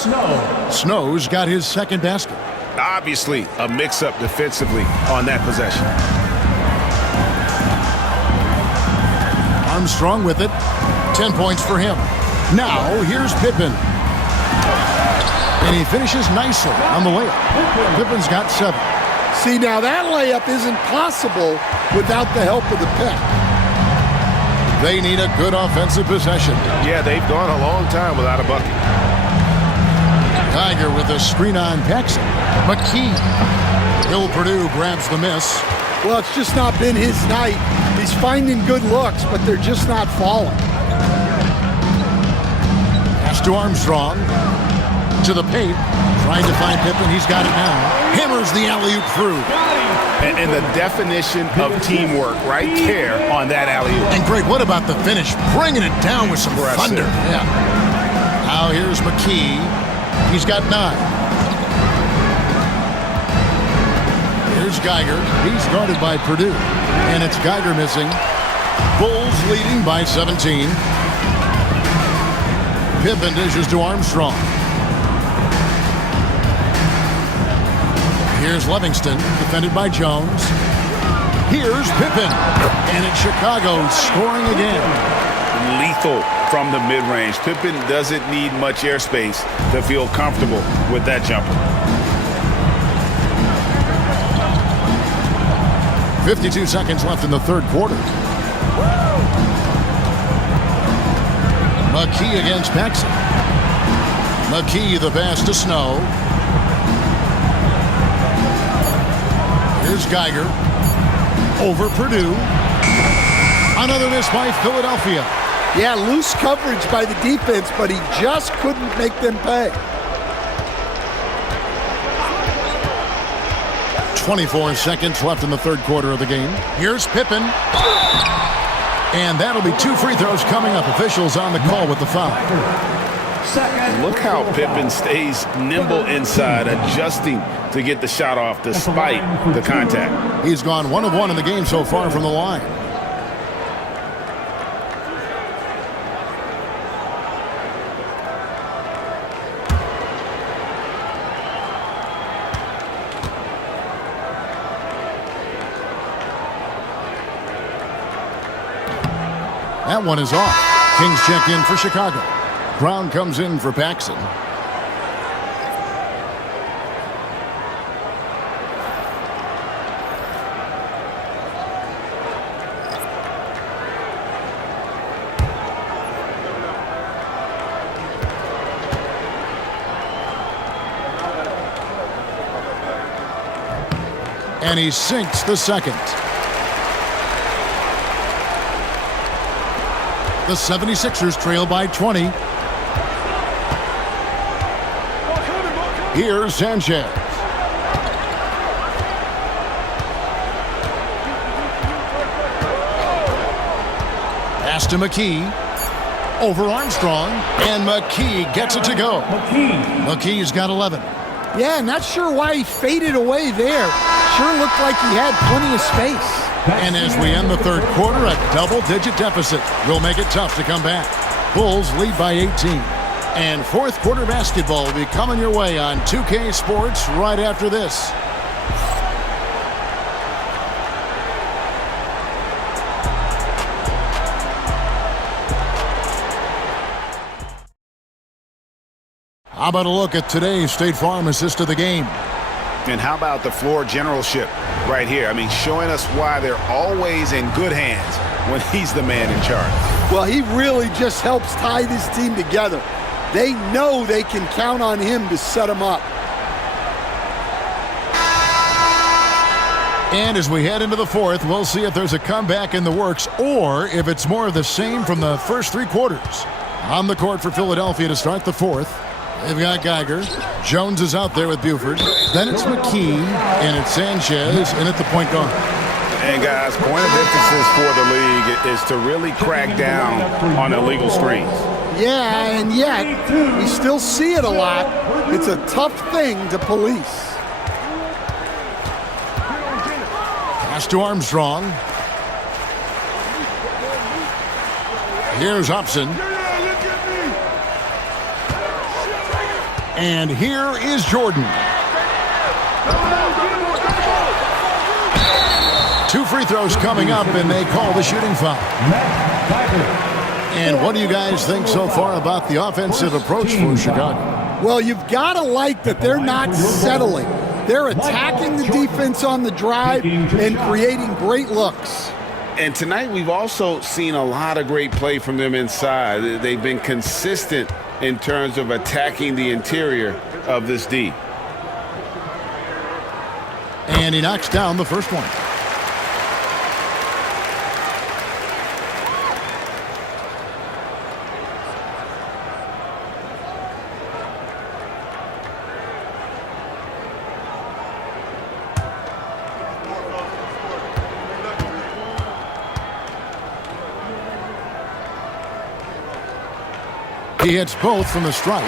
Snow's got his second basket. Obviously, a mix-up defensively on that possession. Armstrong with it. 10 points for him. Now, here's Pippen. And he finishes nicely on the layup. Pippen's got 7. See, now that layup isn't possible without the help of the pick. They need a good offensive possession. Yeah, they've gone a long time without a bucket. Tiger with a screen on Paxson. McKee. Bill Purdue grabs the miss. Well, it's just not been his night. He's finding good looks, but they're just not falling. Pass to Armstrong. To the paint. Trying to find Pippen. He's got it now. Hammers the alley-oop through. And the definition of teamwork right there on that alley-oop. And Greg, what about the finish? Bringing it down with some thunder. Yeah. Now here's McKee. He's got 9. Here's Geiger. He's guarded by Purdue. And it's Geiger missing. Bulls leading by 17. Pippen dishes to Armstrong. Here's Livingston, defended by Jones. Here's Pippen. And it's Chicago scoring again. Lethal from the mid-range. Pippen doesn't need much airspace to feel comfortable with that jumper. 52 seconds left in the third quarter. McKee against Paxson. McKee the pass to Snow. Here's Geiger. Over Purdue. Another miss by Philadelphia. Yeah, loose coverage by the defense, but he just couldn't make them pay. 24 seconds left in the third quarter of the game. Here's Pippen. And that'll be 2 free throws coming up. Officials on the call with the foul. Look how Pippen stays nimble inside, adjusting to get the shot off despite the contact. He's gone 1 of 1 in the game so far from the line. That one is off. Kings check in for Chicago. Brown comes in for Paxson. And he sinks the second. The 76ers trail by 20. Here's Sanchez. Pass to McKee. Over Armstrong. And McKee gets it to go. McKee's got 11. Yeah, not sure why he faded away there. Sure looked like he had plenty of space. And as we end the third quarter, a double-digit deficit will make it tough to come back. Bulls lead by 18. And fourth quarter basketball will be coming your way on 2K Sports right after this. How about a look at today's State Farm assist of the game? And how about the floor generalship right here? I mean, showing us why they're always in good hands when he's the man in charge. Well, he really just helps tie this team together. They know they can count on him to set them up. And as we head into the fourth, we'll see if there's a comeback in the works or if it's more of the same from the first three quarters. On the court for Philadelphia to start the fourth. They've got Geiger. Jones is out there with Buford. Then it's McKee, and it's Sanchez, and at the point guard. And, guys, point of emphasis for the league is to really crack down on illegal screens. Yeah, and yet we still see it a lot. It's a tough thing to police. Pass to Armstrong. Here's Hobson. And here is Jordan. 2 free throws coming up, and they call the shooting foul. And what do you guys think so far about the offensive approach for Chicago? Well, you've got to like that they're not settling. They're attacking the defense on the drive and creating great looks. And tonight we've also seen a lot of great play from them inside. They've been consistent in terms of attacking the interior of this D. And he knocks down the first one. He hits both from the stripe.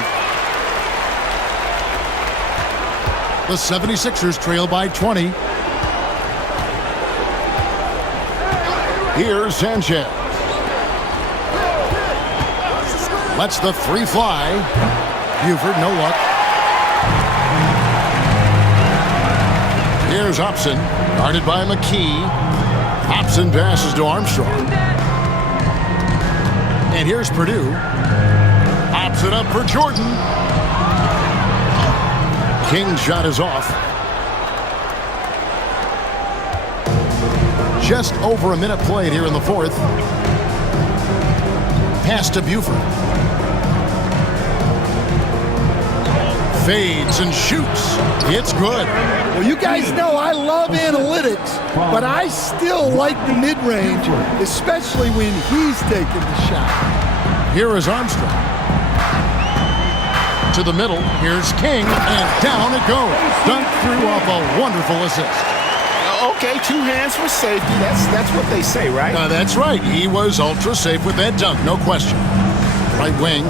The 76ers trail by 20. Here's Sanchez. Lets the three fly. Buford, no luck. Here's Hobson, guarded by McKee. Hobson passes to Armstrong. And here's Purdue. Hops it up for Jordan. King's shot is off. Just over a minute played here in the fourth. Pass to Buford. Fades and shoots. It's good. Well, you guys know I love analytics, but I still like the mid-range, especially when he's taking the shot. Here is Armstrong. To the middle. Here's King, and down it goes. Dunked through off a wonderful assist. Okay, 2 hands for safety. That's what they say, right? That's right. He was ultra safe with that dunk, no question. Right wing.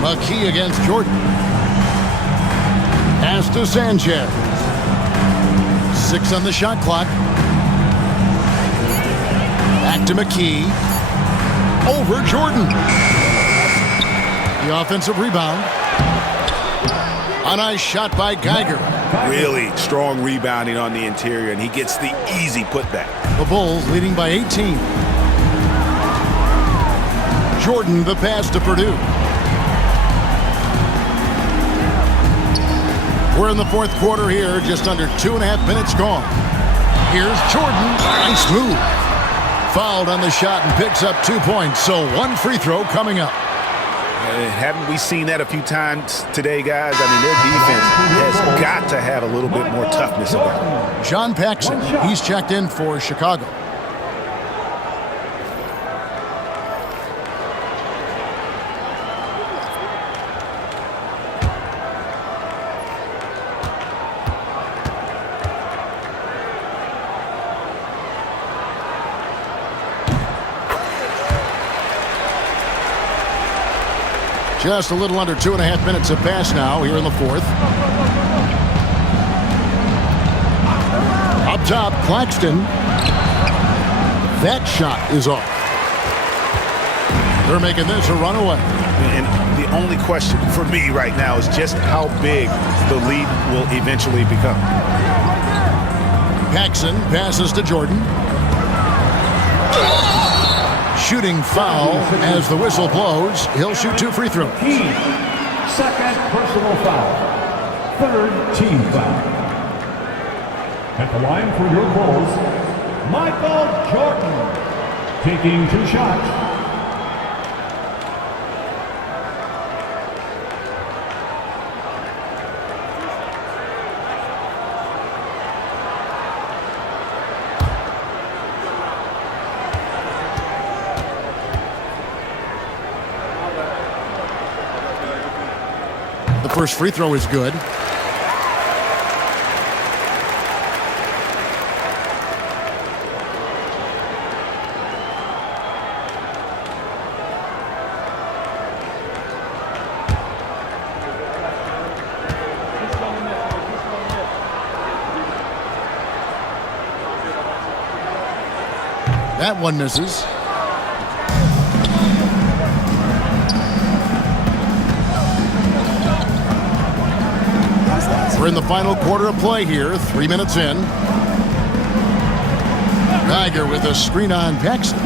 McKee against Jordan. Pass to Sanchez. 6 on the shot clock. Back to McKee. Over Jordan. The offensive rebound. A nice shot by Geiger. Really strong rebounding on the interior, and he gets the easy putback. The Bulls leading by 18. Jordan the pass to Purdue. We're in the fourth quarter here, just under 2.5 minutes gone. Here's Jordan. Nice move. Fouled on the shot and picks up 2 points, so 1 free throw coming up. Haven't we seen that a few times today, guys? I mean, their defense has got to have a little bit more toughness about it. John Paxson, he's checked in for Chicago. Just a little under 2.5 minutes have passed now here in the fourth. Up top, Claxton. That shot is off. They're making this a runaway. And the only question for me right now is just how big the lead will eventually become. Paxson passes to Jordan. Shooting foul as the whistle blows. He'll shoot 2 free throws. Second personal foul. Third team foul. At the line for your Bulls, Michael Jordan. Taking 2 shots. The first free throw is good. That one misses. We're in the final quarter of play here, 3 minutes in. Tiger with a screen on Paxson.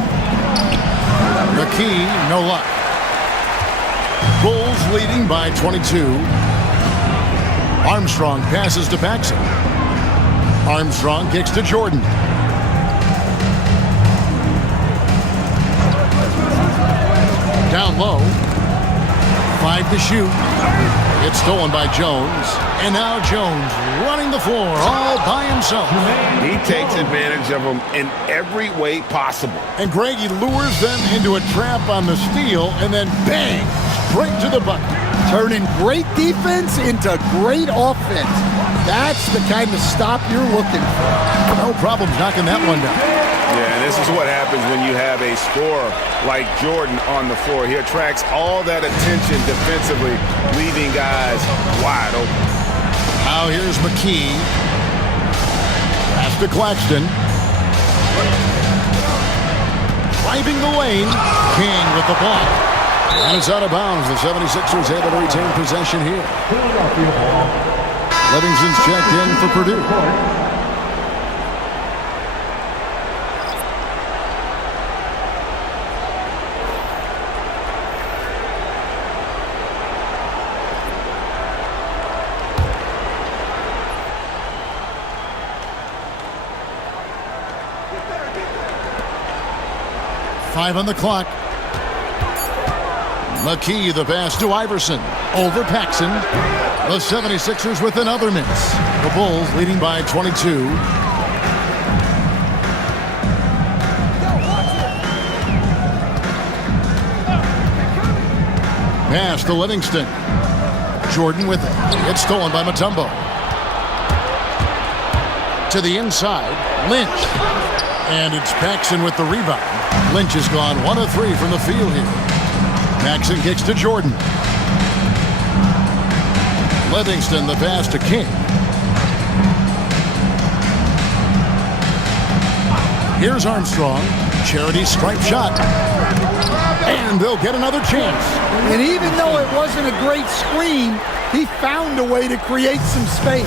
McKee, no luck. Bulls leading by 22. Armstrong passes to Paxson. Armstrong kicks to Jordan. Down low. 5 to shoot. It's stolen by Jones. And now Jones running the floor all by himself. He takes advantage of them in every way possible. And Greg, he lures them into a trap on the steal and then bang, straight to the bucket. Turning great defense into great offense. That's the kind of stop you're looking for. No problem knocking that one down. Yeah, and this is what happens when you have a scorer like Jordan on the floor. He attracts all that attention defensively, leaving guys wide open. Now here's McKee. Pass to Claxton. Driving the lane. King with the block. And it's out of bounds. The 76ers able to retain possession here. Livingston's checked in for Purdue. Five on the clock. McKee, the pass to Iverson. Over Paxson. The 76ers with another miss. The Bulls leading by 22. Pass to Livingston. Jordan with it. It's stolen by Mutombo. To the inside. Lynch. And it's Paxson with the rebound. Lynch has gone 1 of 3 from the field here. Paxson kicks to Jordan. Livingston, the pass to King. Here's Armstrong. Charity stripe shot. And they'll get another chance. And even though it wasn't a great screen, he found a way to create some space.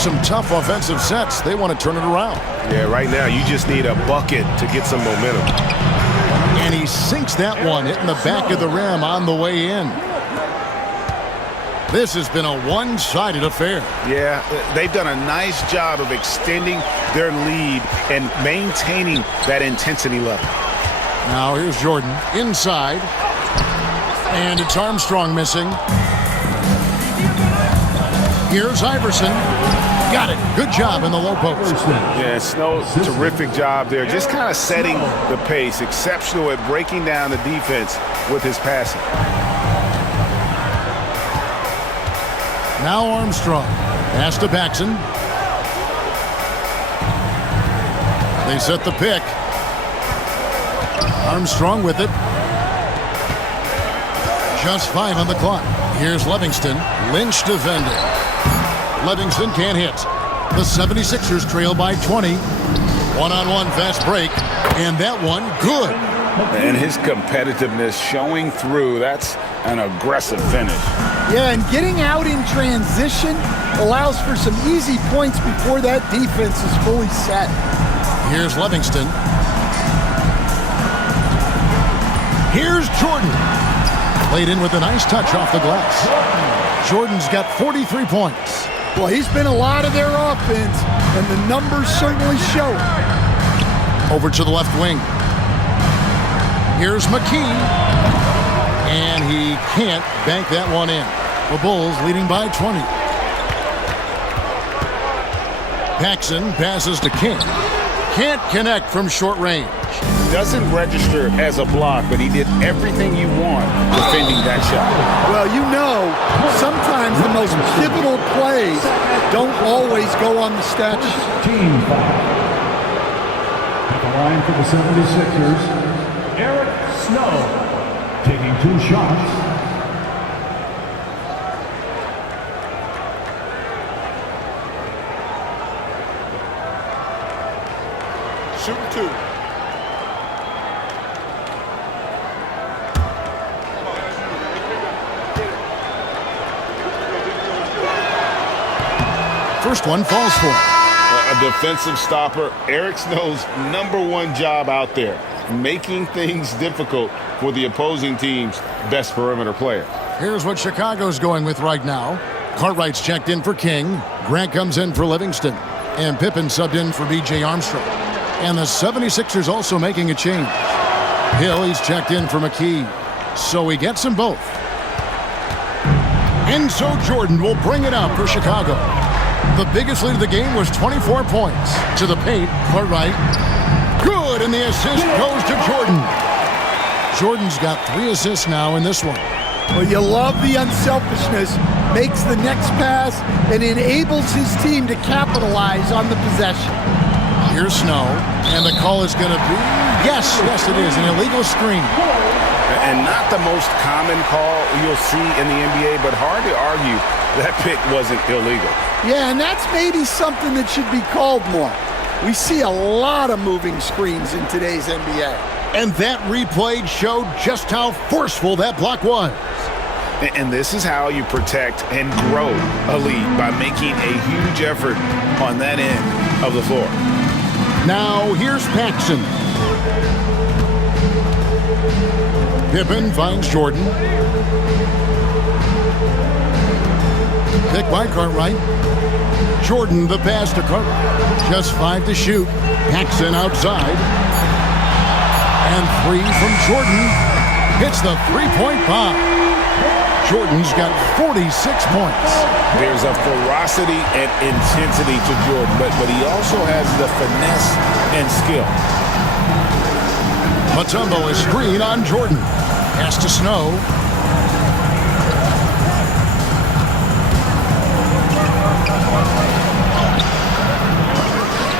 Some tough offensive sets. They want to turn it around. Yeah, right now you just need a bucket to get some momentum. And he sinks that one, hitting the back of the rim on the way in. This has been a one-sided affair. Yeah, they've done a nice job of extending their lead and maintaining that intensity level. Now here's Jordan inside. And it's Armstrong missing. Here's Iverson. Got it. Good job in the low post. Yeah, Snow, terrific job there. Just kind of setting the pace. Exceptional at breaking down the defense with his passing. Now Armstrong. Pass to Paxson. They set the pick. Armstrong with it. Just 5 on the clock. Here's Livingston. Lynch defending. Livingston can't hit. The 76ers trail by 20. One-on-one fast break. And that one, good. And his competitiveness showing through. That's an aggressive finish. Yeah, and getting out in transition allows for some easy points before that defense is fully set. Here's Livingston. Here's Jordan. Played in with a nice touch off the glass. Jordan's got 43 points. Well, he's been a lot of their offense, and the numbers certainly show it. Over to the left wing. Here's McKee. And he can't bank that one in. The Bulls leading by 20. Paxson passes to King. Can't connect from short range. Doesn't register as a block, but he did everything you want defending that shot. Well, you know, sometimes the most pivotal plays don't always go on the stat sheet. Team foul. At the line for the 76ers, Eric Snow taking 2 shots. Shooting 2. First one falls for him. A defensive stopper. Eric Snow's #1 job out there, making things difficult for the opposing team's best perimeter player. Here's what Chicago's going with right now. Cartwright's checked in for King. Grant comes in for Livingston. And Pippen subbed in for B.J. Armstrong. And the 76ers also making a change. Hill, he's checked in for McKee. So he gets them both. And so Jordan will bring it up for Chicago. The biggest lead of the game was 24 points. To the paint, Cartwright. Good, and the assist goes to Jordan. Jordan's got 3 assists now in this one. Well, you love the unselfishness. Makes the next pass and enables his team to capitalize on the possession. Here's Snow, and the call is going to be, yes, it is, an illegal screen. And not the most common call you'll see in the NBA, but hard to argue that pick wasn't illegal. Yeah, and that's maybe something that should be called more. We see a lot of moving screens in today's NBA. And that replay showed just how forceful that block was. And this is how you protect and grow a lead, by making a huge effort on that end of the floor. Now here's Paxson. Pippen finds Jordan. Pick by Cartwright. Jordan the pass to Cartwright. Just 5 to shoot. Paxson outside. And 3 from Jordan. Hits the 3-point bomb. Jordan's got 46 points. There's a ferocity and intensity to Jordan, but he also has the finesse and skill. Mutombo is screen on Jordan. Pass to Snow.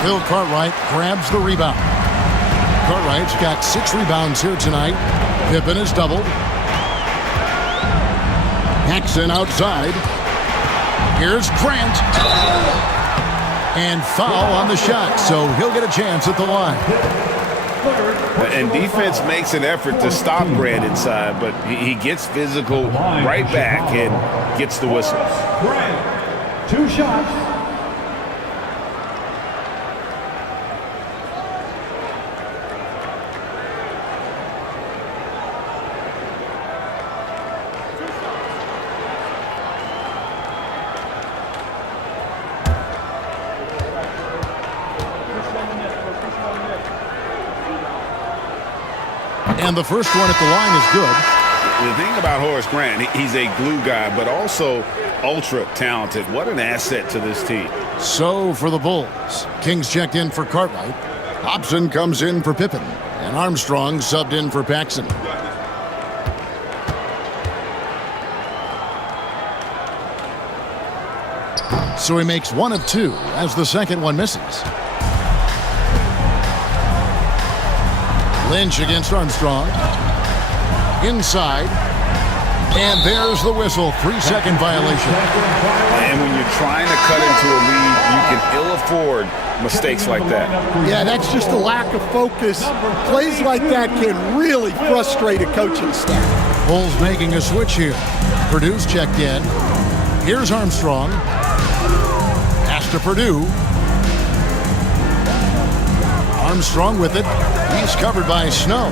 Bill Cartwright grabs the rebound. Cartwright's got 6 rebounds here tonight. Pippen is doubled. Paxson outside. Here's Grant. And foul on the shot, so he'll get a chance at the line. And defense makes an effort to stop Grant inside, but he gets physical right back and gets the whistle. Grant, 2 shots. And the first one at the line is good. The thing about Horace Grant, he's a glue guy, but also ultra talented. What an asset to this team. So for the Bulls, King's checked in for Cartwright. Hobson comes in for Pippen. And Armstrong subbed in for Paxson. So he makes 1 of 2 as the second one misses. Lynch against Armstrong. Inside. And there's the whistle. 3-second violation. And when you're trying to cut into a lead, you can ill afford mistakes like that. Yeah, that's just a lack of focus. Plays like that can really frustrate a coaching staff. Bulls making a switch here. Purdue's checked in. Here's Armstrong. Pass to Purdue. Armstrong with it. He's covered by Snow.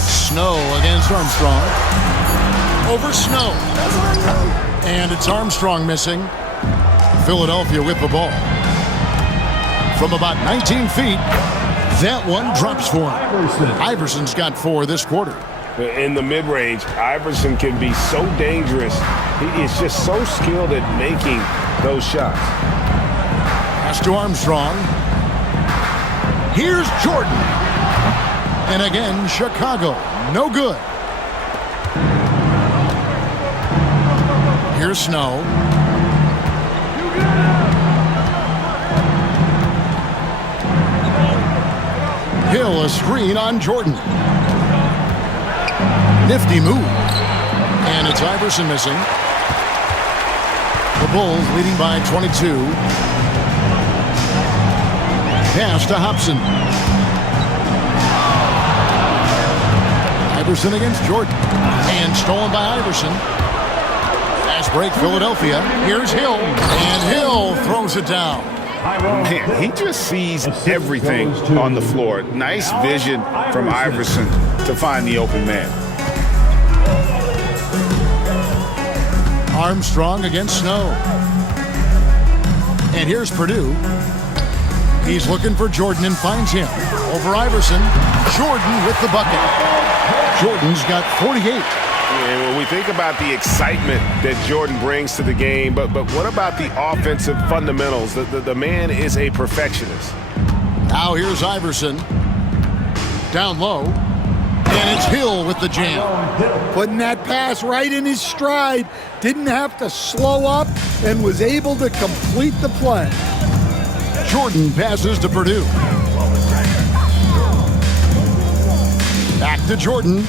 Snow against Armstrong. Over Snow. And it's Armstrong missing. Philadelphia with the ball. From about 19 feet, that one drops for him. Iverson's got 4 this quarter. In the mid-range, Iverson can be so dangerous. He is just so skilled at making those shots. Pass to Armstrong. Here's Jordan. And again, Chicago. No good. Here's Snow. Hill, a screen on Jordan. Nifty move. And it's Iverson missing. The Bulls leading by 22. Pass to Hobson. Iverson against Jordan. And stolen by Iverson. Fast break, Philadelphia. Here's Hill. And Hill throws it down. Man, he just sees everything on the floor. Nice vision from Iverson to find the open man. Armstrong against Snow. And here's Purdue. He's looking for Jordan and finds him. Over Iverson. Jordan with the bucket. Jordan's got 48. And when we think about the excitement that Jordan brings to the game, but what about the offensive fundamentals? The man is a perfectionist. Now here's Iverson. Down low. And it's Hill with the jam. Putting that pass right in his stride. Didn't have to slow up and was able to complete the play. Jordan passes to Purdue. Back to Jordan.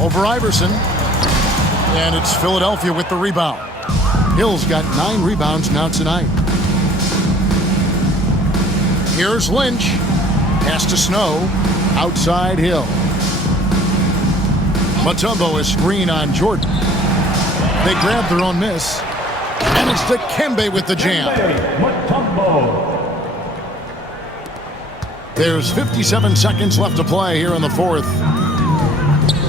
Over Iverson. And it's Philadelphia with the rebound. Hill's got 9 rebounds now tonight. Here's Lynch. Pass to Snow. Outside Hill. Mutombo is screen on Jordan. They grab their own miss. And it's Dikembe with the jam. There's 57 seconds left to play here in the fourth.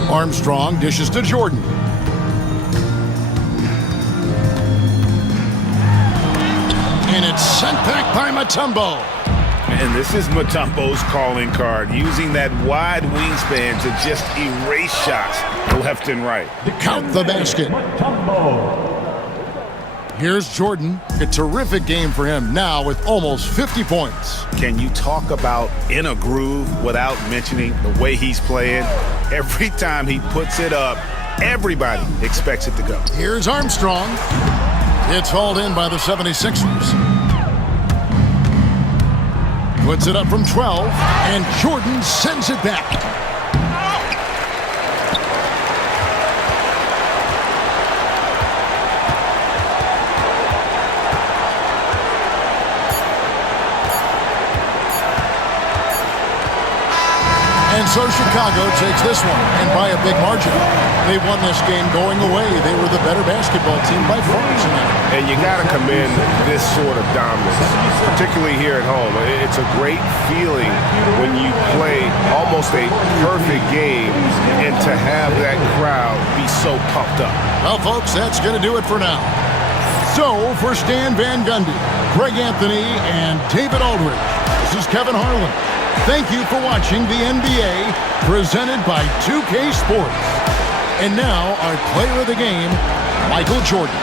Armstrong dishes to Jordan. And it's sent back by Mutombo. And this is Mutombo's calling card, using that wide wingspan to just erase shots left and right. Count the basket. Here's Jordan. A terrific game for him now with almost 50 points. Can you talk about in a groove without mentioning the way he's playing? Every time he puts it up, everybody expects it to go. Here's Armstrong. It's hauled in by the 76ers. Puts it up from 12, and Jordan sends it back. And so Chicago takes this one, and by a big margin. They won this game going away. They were the better basketball team by far tonight. And you got to commend this sort of dominance, particularly here at home. It's a great feeling when you play almost a perfect game and to have that crowd be so pumped up. Well, folks, that's going to do it for now. So, for Stan Van Gundy, Greg Anthony, and David Aldridge, this is Kevin Harlan. Thank you for watching the NBA presented by 2K Sports. And now, our player of the game, Michael Jordan.